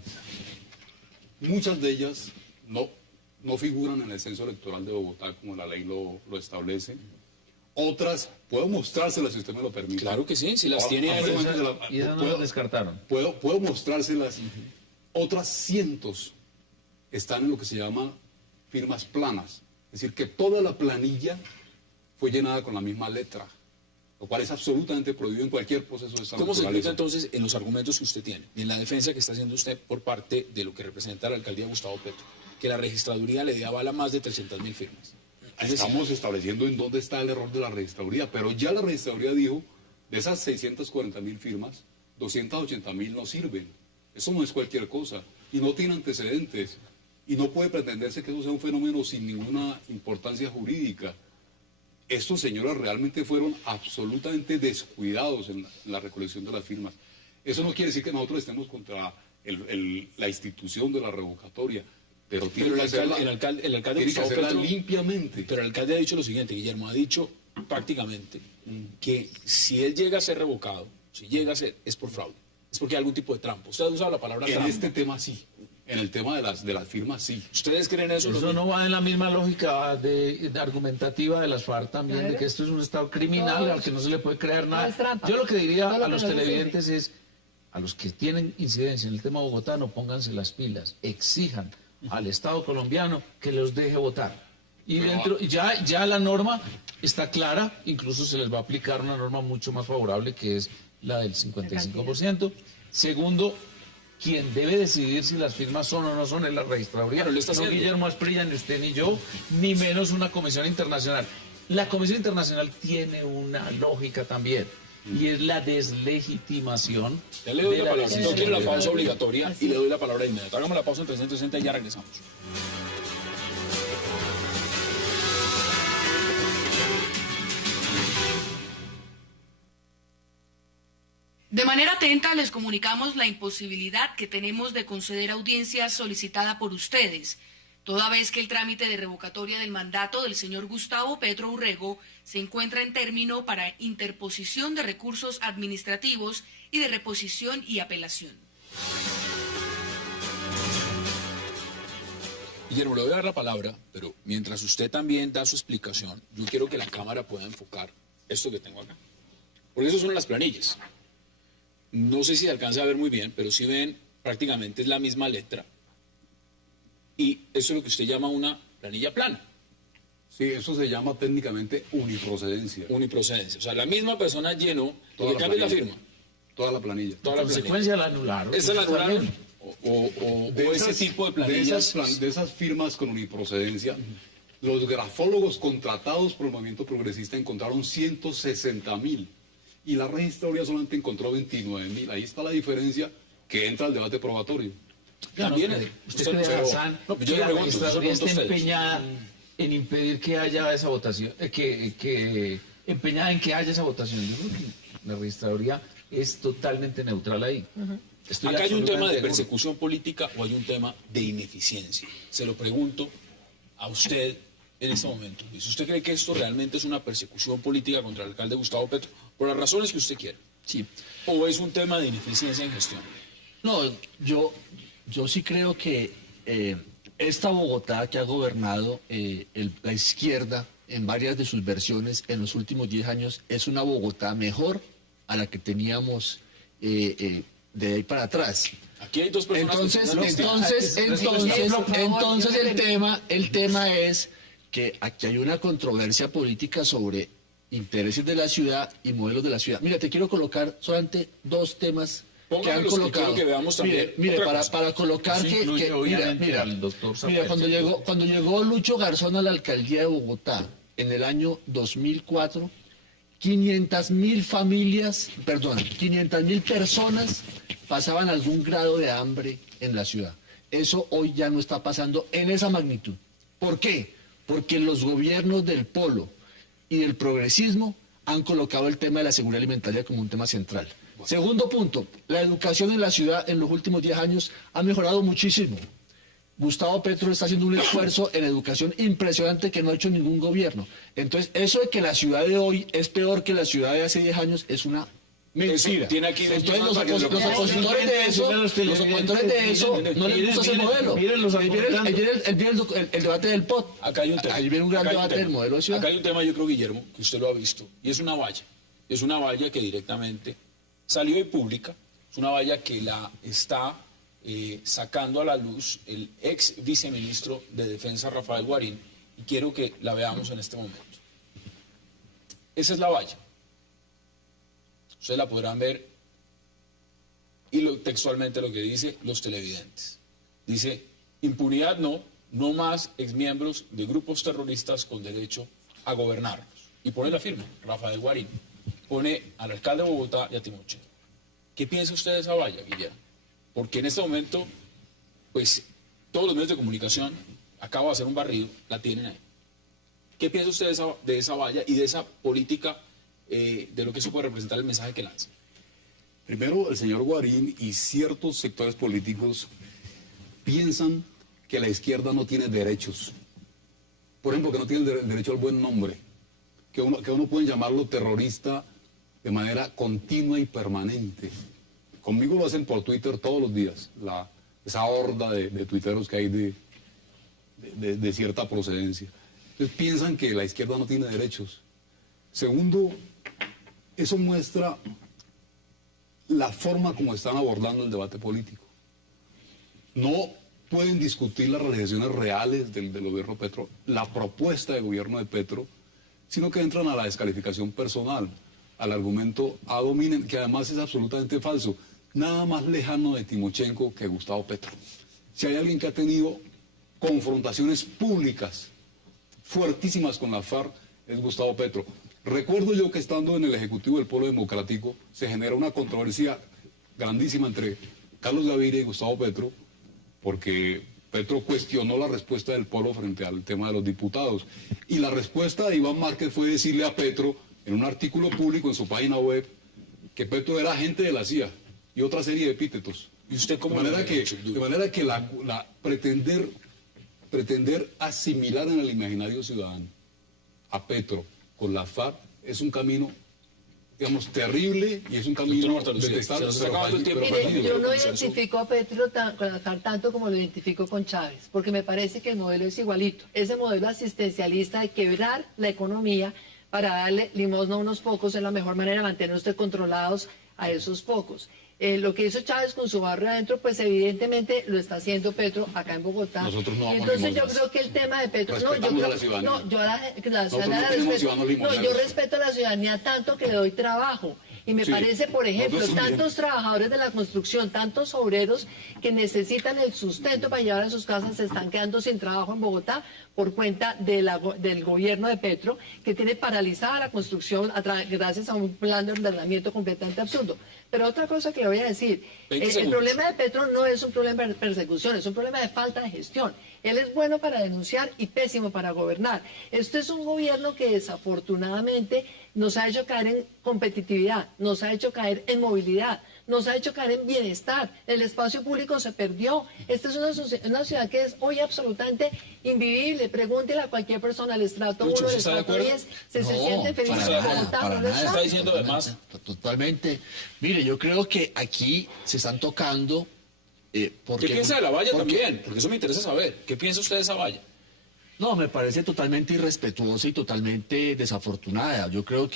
Muchas de ellas no figuran en el censo electoral de Bogotá como la ley lo establece. Otras, puedo mostrárselas si usted me lo permite. Claro que sí, si las tiene ahí. Y esas no las descartaron. Puedo mostrárselas. Otras cientos están en lo que se llama firmas planas. Es decir, que toda la planilla fue llenada con la misma letra, lo cual es absolutamente prohibido en cualquier proceso de esta ¿Cómo se naturaleza. explica entonces en los argumentos que usted tiene, en la defensa que está haciendo usted por parte de lo que representa la alcaldía Gustavo Petro, que la registraduría le dé aval a más de 300.000 firmas? Es decir, Estamos estableciendo en dónde está el error de la registraduría, pero ya la registraduría dijo, de esas 640.000 firmas, 280.000 no sirven. Eso no es cualquier cosa y no tiene antecedentes y no puede pretenderse que eso sea un fenómeno sin ninguna importancia jurídica. Estos señores realmente fueron absolutamente descuidados en la recolección de las firmas. Eso no quiere decir que nosotros estemos contra la institución de la revocatoria, pero tiene que hacerla, el alcalde tiene que Gustavo hacerla Petro, limpiamente. pero el alcalde ha dicho lo siguiente, Guillermo, ha dicho prácticamente que si él llega a ser revocado, si llega a ser, es por fraude, es porque hay algún tipo de trampa. Usted ha usado la palabra En trampa. este tema sí, en el tema de las firmas sí. ¿Ustedes creen eso? Eso no va en la misma lógica de argumentativa de las FARC también, Claro. de que esto es un estado criminal Todo al que no se le puede creer todo nada. es trampa. Yo lo que diría Todo lo a que los no se televidentes es, a los que tienen incidencia en el tema bogotano, pónganse las pilas, exijan al Estado colombiano que los deje votar. Y dentro ya la norma está clara, incluso se les va a aplicar una norma mucho más favorable que es la del 55%. Segundo, quien debe decidir si las firmas son o no son es la registraduría. Bueno, lo está no haciendo. Guillermo Asprilla, ni usted ni yo, ni menos una comisión internacional. La comisión internacional tiene una lógica también, y es la deslegitimación Ya le doy de la la palabra. decisión. No quiero la pausa obligatoria Así y le es. doy la palabra inmediata. Hagamos la pausa en 360 y ya regresamos. De manera atenta les comunicamos la imposibilidad que tenemos de conceder audiencia solicitada por ustedes, toda vez que el trámite de revocatoria del mandato del señor Gustavo Petro Urrego se encuentra en término para interposición de recursos administrativos y de reposición y apelación. Guillermo, le voy a dar la palabra, pero mientras usted también da su explicación, yo quiero que la cámara pueda enfocar esto que tengo acá. Porque eso son las planillas. No sé si se alcanza a ver muy bien, pero si ven, prácticamente es la misma letra. Y eso es lo que usted llama una planilla plana, Sí, eso se llama técnicamente uniprocedencia. uniprocedencia. O sea, la misma persona llenó, lo Toda que la cambia es la planilla. firma. Toda la planilla. Toda La la planilla. consecuencia la anularon. ¿Esa la Eso está anularon? bien. O ese tipo de planillas. De esas firmas con uniprocedencia, los grafólogos contratados por el movimiento progresista encontraron 160.000 y la registraduría solamente encontró 29.000. Ahí está la diferencia que entra al debate probatorio. También, ¿Usted cree, Hassan, no, que yo le la pregunto, yo registraduría le está pregunto a ustedes. empeñada en impedir que haya esa votación, empeñada en que haya esa votación? Yo creo que la registraduría es totalmente neutral ahí. Estoy Acá hay un tema de absolutamente seguro. persecución política o hay un tema de ineficiencia. Se lo pregunto a usted en este momento. Si usted cree que esto realmente es una persecución política contra el alcalde Gustavo Petro, por las razones que usted quiera, Sí. o es un tema de ineficiencia en gestión. No, yo sí creo que esta Bogotá que ha gobernado la izquierda en varias de sus versiones en los últimos 10 años es una Bogotá mejor a la que teníamos de ahí para atrás. Aquí hay dos personas Entonces el tema es que aquí hay una controversia política sobre intereses de la ciudad y modelos de la ciudad. Mira, te quiero colocar solamente dos temas que Póngame han los que colocado. quiero que veamos también. Mire, Otra para cosa. colocar Eso incluye, que obviamente, mira, al doctor mira, Zapata. cuando llegó Lucho Garzón a la alcaldía de Bogotá en el año 2004, 500.000 personas pasaban algún grado de hambre en la ciudad. Eso hoy ya no está pasando en esa magnitud. ¿Por qué? Porque los gobiernos del polo y del progresismo han colocado el tema de la seguridad alimentaria como un tema central. Segundo punto, la educación en la ciudad en los últimos 10 años ha mejorado muchísimo. Gustavo Petro está haciendo un esfuerzo en educación impresionante que no ha hecho ningún gobierno. Entonces, eso de que la ciudad de hoy es peor que la ciudad de hace 10 años es una mentira. Tiene aquí Entonces, los opositores de eso no les gusta ese modelo. El debate del POT. Acá hay un tema. Ahí viene un gran debate del modelo de ciudad. Acá hay un tema, yo creo, Guillermo, que usted lo ha visto, y es una valla. Es una valla que directamente salió y pública. Es una valla que la está sacando a la luz el ex viceministro de Defensa, Rafael Guarín, y quiero que la veamos en este momento. Esa es la valla. Ustedes la podrán ver, y textualmente lo que dice los televidentes. Dice, impunidad no más exmiembros de grupos terroristas con derecho a gobernarnos. Y pone la firma, Rafael Guarín. Pone al alcalde de Bogotá y a Timochenko. ¿Qué piensa usted de esa valla, Guillermo? Porque en este momento, pues, todos los medios de comunicación, acabo de hacer un barrido, la tienen ahí. ¿Qué piensa usted de esa valla y de esa política, de lo que eso puede representar el mensaje que lanza? Primero, el señor Guarín y ciertos sectores políticos piensan que la izquierda no tiene derechos. Por ejemplo, que no tiene derecho al buen nombre. Que uno puede llamarlo terrorista de manera continua y permanente. Conmigo lo hacen por Twitter todos los días, esa horda de tuiteros que hay de cierta procedencia. Entonces piensan que la izquierda no tiene derechos. Segundo, eso muestra la forma como están abordando el debate político. No pueden discutir las realizaciones reales del gobierno Petro, la propuesta de gobierno de Petro, sino que entran a la descalificación personal, al argumento ad hominem, que además es absolutamente falso. Nada más lejano de Timochenko que Gustavo Petro. Si hay alguien que ha tenido confrontaciones públicas fuertísimas con la FARC, es Gustavo Petro. Recuerdo yo que estando en el Ejecutivo del Polo Democrático, se genera una controversia grandísima entre Carlos Gaviria y Gustavo Petro, porque Petro cuestionó la respuesta del Polo frente al tema de los diputados. Y la respuesta de Iván Márquez fue decirle a Petro, en un artículo público en su página web, que Petro era agente de la CIA. Y otra serie de epítetos. ¿Y usted cómo de manera que pretender asimilar en el imaginario ciudadano a Petro con la FARC es un camino, digamos, terrible y es un camino detestable. Mire, yo no identifico a Petro con la FARC tanto como lo identifico con Chávez, porque me parece que el modelo es igualito. Ese modelo asistencialista de quebrar la economía para darle limosna a unos pocos es la mejor manera de mantener usted controlados a esos pocos. Lo que hizo Chávez con su barrio adentro, pues evidentemente lo está haciendo Petro acá en Bogotá. Nosotros no vamos. Entonces yo creo que el tema de Petro, yo respeto a la ciudadanía tanto que le doy trabajo. Y me parece, por ejemplo, tantos trabajadores de la construcción, tantos obreros que necesitan el sustento para llevar a sus casas, se están quedando sin trabajo en Bogotá por cuenta del gobierno de Petro, que tiene paralizada la construcción gracias a un plan de ordenamiento completamente absurdo. Pero otra cosa que le voy a decir, el problema de Petro no es un problema de persecución, es un problema de falta de gestión. Él es bueno para denunciar y pésimo para gobernar. Este es un gobierno que desafortunadamente nos ha hecho caer en competitividad, nos ha hecho caer en movilidad, nos ha hecho caer en bienestar. El espacio público se perdió. Esta es una ciudad que es hoy absolutamente invivible. Pregúntele a cualquier persona, el estrato 1, el estrato 10, se siente feliz en Bogotá. No lo está diciendo además. Totalmente. Mire, yo creo que aquí se están tocando... ¿Qué piensa de la valla también? Porque eso me interesa saber. ¿Qué piensa usted de esa valla? No, me parece totalmente irrespetuosa y totalmente desafortunada. Yo creo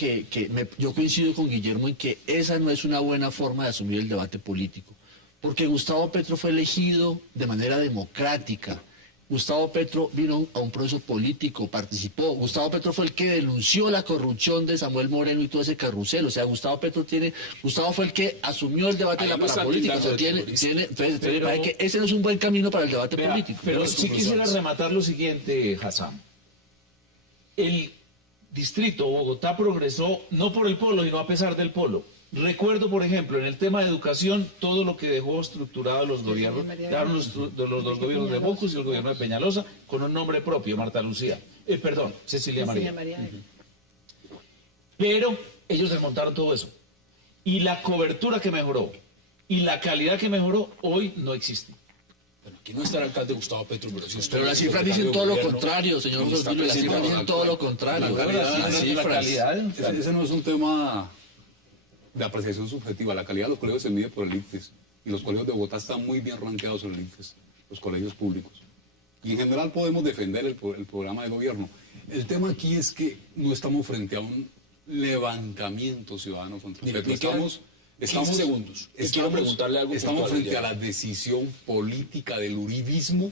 yo coincido con Guillermo en que esa no es una buena forma de asumir el debate político. Porque Gustavo Petro fue elegido de manera democrática. Gustavo Petro vino a un proceso político, participó. Gustavo Petro fue el que denunció la corrupción de Samuel Moreno y todo ese carrusel. O sea, Gustavo fue el que asumió el debate de la parapolítica. O sea, entonces me parece que ese no es un buen camino para el debate político. Pero sí quisiera rematar lo siguiente, Hassan. El distrito Bogotá progresó no por el polo, sino a pesar del polo. Recuerdo, por ejemplo, en el tema de educación, todo lo que dejó estructurado los gobiernos, los dos gobiernos de Bocus y el gobierno de Peñalosa, con un nombre propio, Cecilia María. Pero ellos desmontaron todo eso. Y la cobertura que mejoró y la calidad que mejoró hoy no existe. Bueno, aquí no está el alcalde Gustavo Petro, pero si usted... Pero las cifras dicen todo lo contrario, señor Rosillo, las cifras dicen todo lo contrario. La calidad. Ese no es un tema de apreciación subjetiva. La calidad de los colegios se mide por el ICFES. Y los colegios de Bogotá están muy bien rankeados en el ICFES, los colegios públicos. Y en general podemos defender el programa de gobierno. El tema aquí es que no estamos frente a un levantamiento ciudadano contra Petro. Estamos 15 segundos. Quiero preguntarle algo. Estamos puntual, frente a la decisión política del uribismo,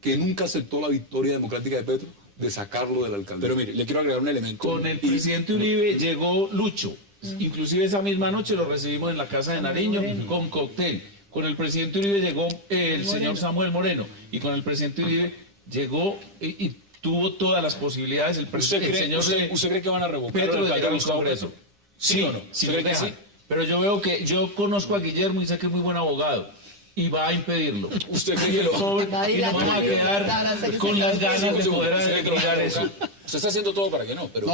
que nunca aceptó la victoria democrática de Petro, de sacarlo de la alcaldía. Pero mire, le quiero agregar un elemento. Con el presidente Uribe llegó Lucho. Inclusive esa misma noche lo recibimos en la casa de Nariño con cóctel. Con el presidente Uribe llegó el señor Samuel Moreno. Y con el presidente Uribe llegó y tuvo todas las posibilidades. ¿Usted cree que van a revocar Petro el alcalde de Gustavo Congreso? Petro? ¿Sí o no? Sí, ¿Usted cree que sí? Pero yo veo que yo conozco a Guillermo y sé que es muy buen abogado y va a impedirlo. ¿Usted cree que lo Joven, y nos vamos a quedar con las ganas de poder lograr eso. Usted está haciendo todo para que no, pero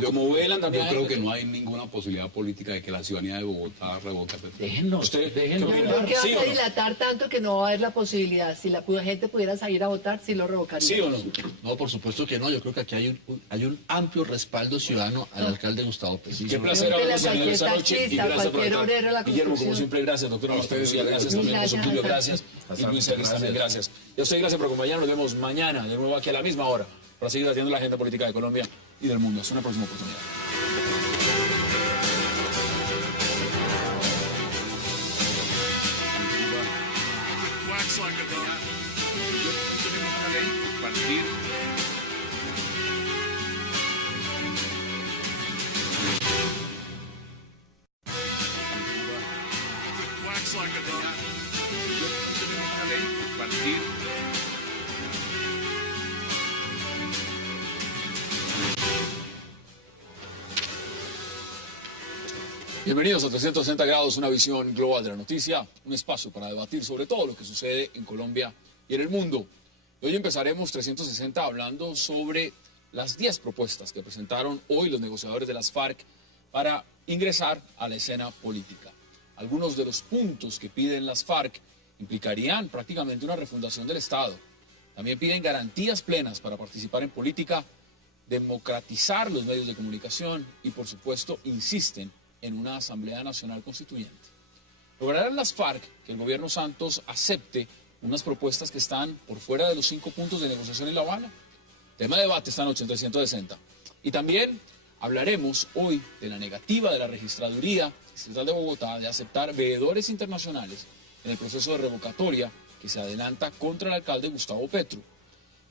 como ve el Yo andamiaje... creo que no hay ninguna posibilidad política de que la ciudadanía de Bogotá revoque a Petro. Déjennos. ¿Por qué ¿Sí va o a no? dilatar tanto que no va a haber la posibilidad? Si la gente pudiera salir a votar, sí lo revocaría. ¿Sí o no? No, por supuesto que no. Yo creo que aquí hay un amplio respaldo ciudadano al alcde Gustavo Petro. Qué placer haberlo tenido esta noche y gracias por cualquier obrero de la estar. Guillermo, como construcción. siempre, gracias, doctora Lucía, gracias también, José Tulio, gracias. Y Luis Ellis también, gracias. Y a usted, gracias por acompañarnos. Nos vemos mañana, de nuevo aquí a la misma hora, para seguir haciendo la agenda política de Colombia y del mundo. Hasta una próxima oportunidad. Bienvenidos a 360 grados, una visión global de la noticia, un espacio para debatir sobre todo lo que sucede en Colombia y en el mundo. Hoy empezaremos 360 hablando sobre las 10 propuestas que presentaron hoy los negociadores de las FARC para ingresar a la escena política. Algunos de los puntos que piden las FARC implicarían prácticamente una refundación del Estado. También piden garantías plenas para participar en política, democratizar los medios de comunicación y, por supuesto, insisten en una Asamblea Nacional Constituyente. ¿Lograrán las FARC que el gobierno Santos acepte unas propuestas que están por fuera de los 5 puntos de negociación en La Habana? Tema de debate esta noche en 360. Y también hablaremos hoy de la negativa de la Registraduría Distrital de Bogotá de aceptar veedores internacionales en el proceso de revocatoria que se adelanta contra el alcalde Gustavo Petro.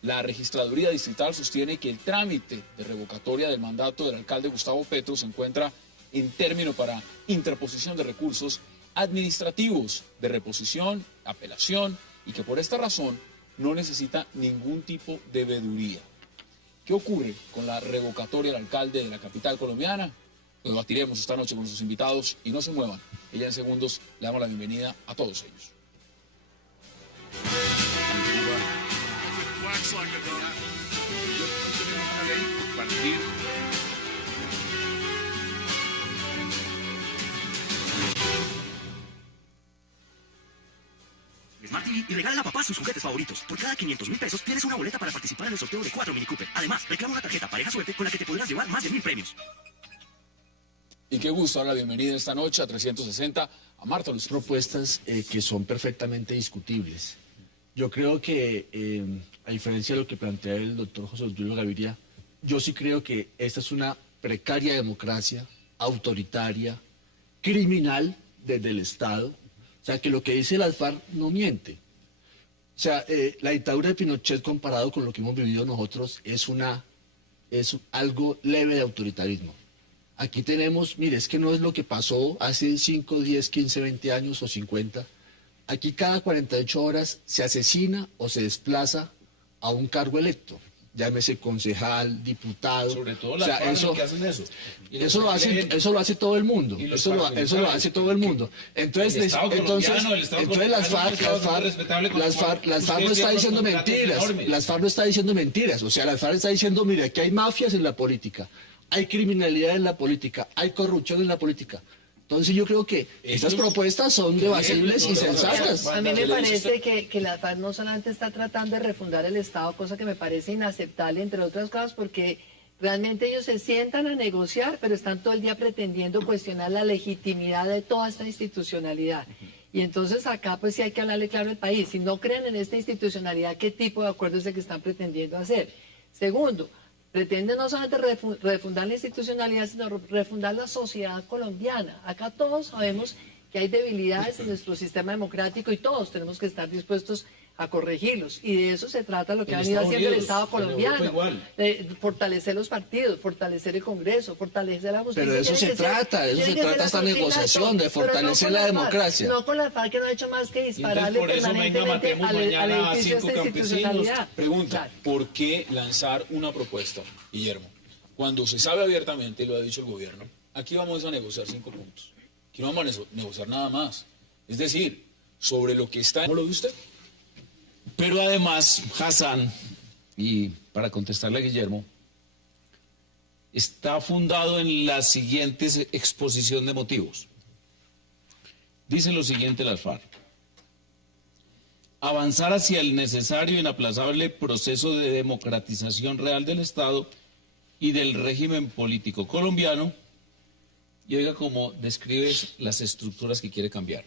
La Registraduría Distrital sostiene que el trámite de revocatoria del mandato del alcalde Gustavo Petro se encuentra en término para interposición de recursos administrativos de reposición, apelación, y que por esta razón no necesita ningún tipo de veeduría. ¿Qué ocurre con la revocatoria del alcalde de la capital colombiana? Lo debatiremos esta noche con nuestros invitados y no se muevan, que ya en segundos le damos la bienvenida a todos ellos. Smart TV y regala a papá sus juguetes favoritos. Por cada 500.000 pesos tienes una boleta para participar en el sorteo de 4 Mini Cooper. Además, reclama una tarjeta Pareja Suerte con la que te podrás llevar más de 1.000 premios. Y qué gusto dar la bienvenida esta noche a 360 a Marta Lucía. Propuestas que son perfectamente discutibles. Yo creo que, a diferencia de lo que plantea el doctor José Tulio Gaviria, yo sí creo que esta es una precaria democracia, autoritaria, criminal desde el Estado. O sea, que lo que dice las FARC no miente. O sea, la dictadura de Pinochet comparado con lo que hemos vivido nosotros es algo leve de autoritarismo. Aquí tenemos, mire, es que no es lo que pasó hace 5, 10, 15, 20 años o 50. Aquí cada 48 horas se asesina o se desplaza a un cargo electo. Llámese concejal, diputado. Sobre todo las FARC que hacen eso. Eso lo hace todo el mundo. Eso lo hace todo el mundo. Entonces las FARC no está diciendo mentiras. Las FARC no está diciendo mentiras. O sea, las FARC está diciendo, mire, aquí hay mafias en la política. hay criminalidad en la política, hay corrupción en la política. Entonces yo creo que estas propuestas son debatibles y sensatas. A mí me parece que la FARC no solamente está tratando de refundar el Estado, cosa que me parece inaceptable, entre otras cosas, porque realmente ellos se sientan a negociar, pero están todo el día pretendiendo cuestionar la legitimidad de toda esta institucionalidad. Y entonces acá pues sí hay que hablarle claro al país. Si no creen en esta institucionalidad, ¿qué tipo de acuerdo es el que están pretendiendo hacer? Segundo, pretende no solamente refundar la institucionalidad, sino refundar la sociedad colombiana. Acá todos sabemos que hay debilidades en nuestro sistema democrático y todos tenemos que estar dispuestos a corregirlos. Y de eso se trata lo que ha venido haciendo el Estado colombiano. Fortalecer los partidos, fortalecer el Congreso, fortalecer la justicia. Pero de eso se trata esta negociación, de fortalecer la democracia. No con la FARC, que no ha hecho más que dispararle permanentemente al edificio de esta institucionalidad. Pregunta, ¿por qué lanzar una propuesta, Guillermo? Cuando se sabe abiertamente, y lo ha dicho el gobierno, aquí vamos a negociar 5 puntos. Aquí no vamos a negociar nada más. Es decir, sobre lo que está... ¿Cómo lo ve usted? Pero además, Hassan, y para contestarle a Guillermo, está fundado en la siguiente exposición de motivos. Dice lo siguiente las FARC: avanzar hacia el necesario e inaplazable proceso de democratización real del Estado y del régimen político colombiano, y oiga cómo describe las estructuras que quiere cambiar.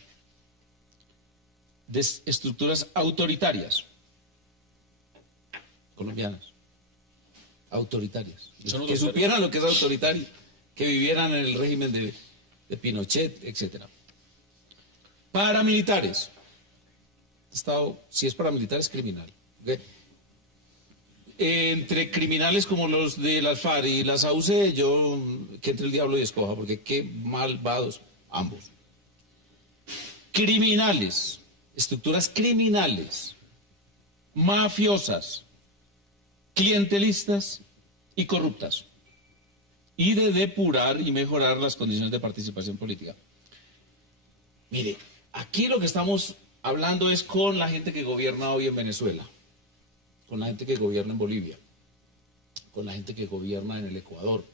Estructuras autoritarias, colombianas, autoritarias, que supieran lo que es autoritario, que vivieran en el régimen de Pinochet, etc. Paramilitares, Estado, si es paramilitar es criminal. ¿Okay? Entre criminales como los de las FARC y las AUC, yo que entre el diablo y escoja, porque qué malvados ambos. Criminales, estructuras criminales, mafiosas, clientelistas y corruptas, y de depurar y mejorar las condiciones de participación política. Mire, aquí lo que estamos hablando es con la gente que gobierna hoy en Venezuela, con la gente que gobierna en Bolivia, con la gente que gobierna en el Ecuador,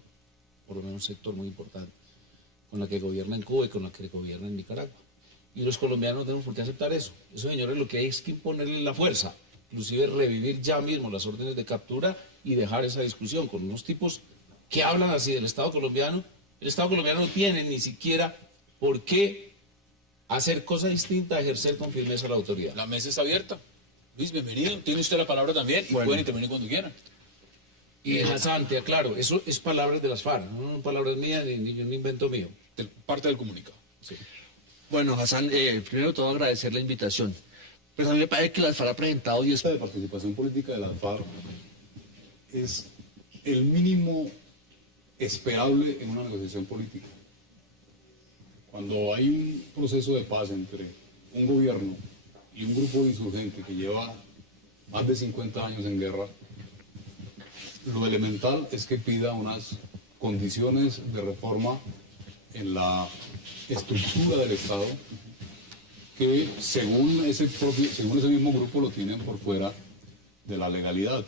por lo menos un sector muy importante, con la que gobierna en Cuba y con la que gobierna en Nicaragua. Y los colombianos no tenemos por qué aceptar eso. Eso, señores, lo que hay es que imponerle la fuerza, inclusive revivir ya mismo las órdenes de captura y dejar esa discusión con unos tipos que hablan así del Estado colombiano. El Estado colombiano no tiene ni siquiera por qué hacer cosa distinta a ejercer con firmeza la autoridad. La mesa está abierta. Luis, bienvenido. Tiene usted la palabra también y pueden intervenir cuando quieran. Y Hassan, te aclaro, eso es palabras de las FARC, no son palabras mías ni un invento mío. Parte del comunicado. Sí. Bueno, Hassan, primero todo agradecer la invitación. Pues a mí me parece que las FARC ha presentado 10... La participación política de las FARC es el mínimo esperable en una negociación política. Cuando hay un proceso de paz entre un gobierno y un grupo de insurgentes que lleva más de 50 años en guerra, lo elemental es que pida unas condiciones de reforma en la estructura del Estado que según ese mismo grupo lo tienen por fuera de la legalidad.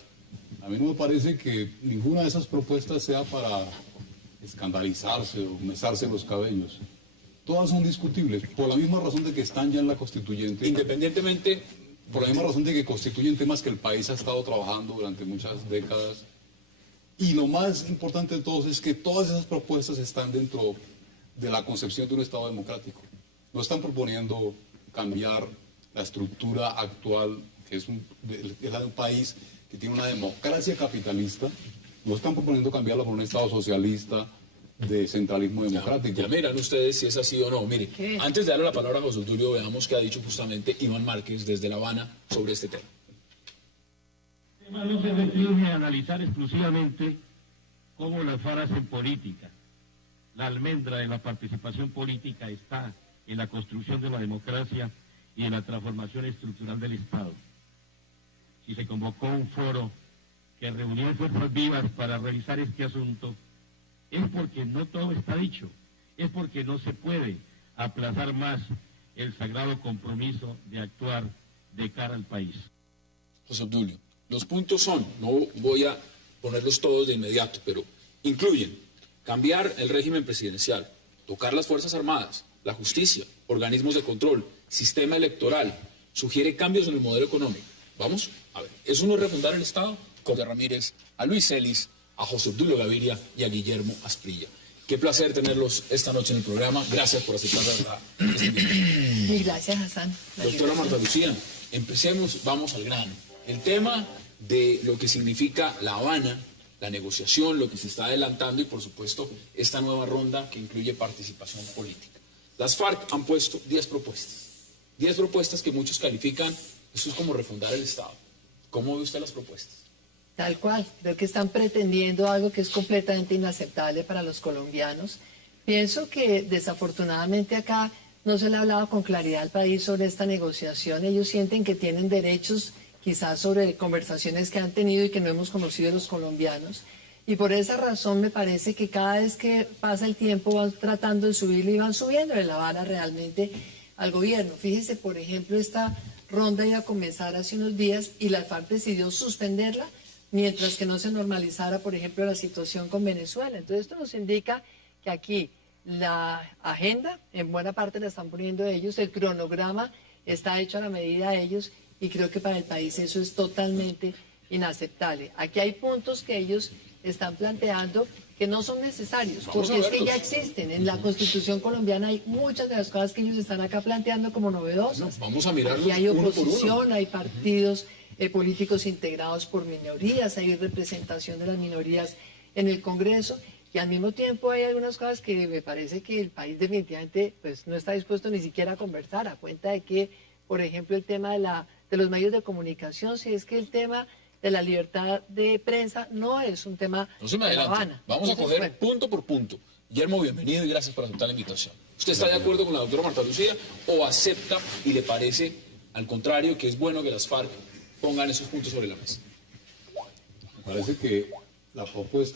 A mí no me parece que ninguna de esas propuestas sea para escandalizarse o mesarse los cabellos. Todas son discutibles, por la misma razón de que están ya en la constituyente. Independientemente, por la misma razón de que constituyen temas que el país ha estado trabajando durante muchas décadas. Y lo más importante de todos es que todas esas propuestas están dentro de la concepción de un Estado democrático. No están proponiendo cambiar la estructura actual, que es la de un país que tiene una democracia capitalista. No están proponiendo cambiarla por un Estado socialista de centralismo democrático. Ya miran ustedes si es así o no. Mire, antes de darle la palabra a José Tulio, veamos qué ha dicho justamente Iván Márquez desde La Habana sobre este tema. El tema no se restringe a analizar exclusivamente cómo las FARC hacen política. La almendra de la participación política está en la construcción de la democracia y en la transformación estructural del Estado. Si se convocó un foro que reunió fuerzas vivas para revisar este asunto, es porque no todo está dicho, es porque no se puede aplazar más el sagrado compromiso de actuar de cara al país. José Obdulio, los puntos son, no voy a ponerlos todos de inmediato, pero incluyen cambiar el régimen presidencial, tocar las Fuerzas Armadas, la justicia, organismos de control, sistema electoral, sugiere cambios en el modelo económico. Vamos a ver, ¿eso no es refundar el Estado? Jorge Ramírez, a Luis Celis, a José Obdulio Gaviria y a Guillermo Asprilla. Qué placer tenerlos esta noche en el programa. Gracias por aceptar la invitación. Mil gracias, Hassan. Doctora Marta Lucía, empecemos, vamos al grano. El tema de lo que significa La Habana, la negociación, lo que se está adelantando y, por supuesto, esta nueva ronda que incluye participación política. Las FARC han puesto 10 propuestas. 10 propuestas que muchos califican, eso es como refundar el Estado. ¿Cómo ve usted las propuestas? Tal cual, creo que están pretendiendo algo que es completamente inaceptable para los colombianos. Pienso que desafortunadamente acá no se le ha hablado con claridad al país sobre esta negociación. Ellos sienten que tienen derechos quizás sobre conversaciones que han tenido y que no hemos conocido los colombianos. Y por esa razón me parece que cada vez que pasa el tiempo van tratando de subirle y van subiendo de la vara realmente al gobierno. Fíjese, por ejemplo, esta ronda iba a comenzar hace unos días y la FARC decidió suspenderla mientras que no se normalizara, por ejemplo, la situación con Venezuela. Entonces esto nos indica que aquí la agenda en buena parte la están poniendo ellos, el cronograma está hecho a la medida de ellos y creo que para el país eso es totalmente inaceptable. Aquí hay puntos que ellos están planteando que no son necesarios, porque es que ya existen. En la Constitución colombiana hay muchas de las cosas que ellos están acá planteando como novedosas. Vamos a mirarlos. Aquí hay uno por oposición, uno. hay partidos políticos integrados por minorías, hay representación de las minorías en el Congreso y al mismo tiempo hay algunas cosas que me parece que el país definitivamente pues, no está dispuesto ni siquiera a conversar, a cuenta de que, por ejemplo, el tema de los medios de comunicación, si es que el tema de la libertad de prensa no es un tema No se me de La adelante. Habana. Vamos a Entonces, coger bueno, punto por punto. Guillermo, bienvenido y gracias por aceptar la invitación. ¿Usted está de acuerdo con la doctora Marta Lucía o acepta y le parece, al contrario, que es bueno que las FARC pongan esos puntos sobre la mesa? Me parece que la propuesta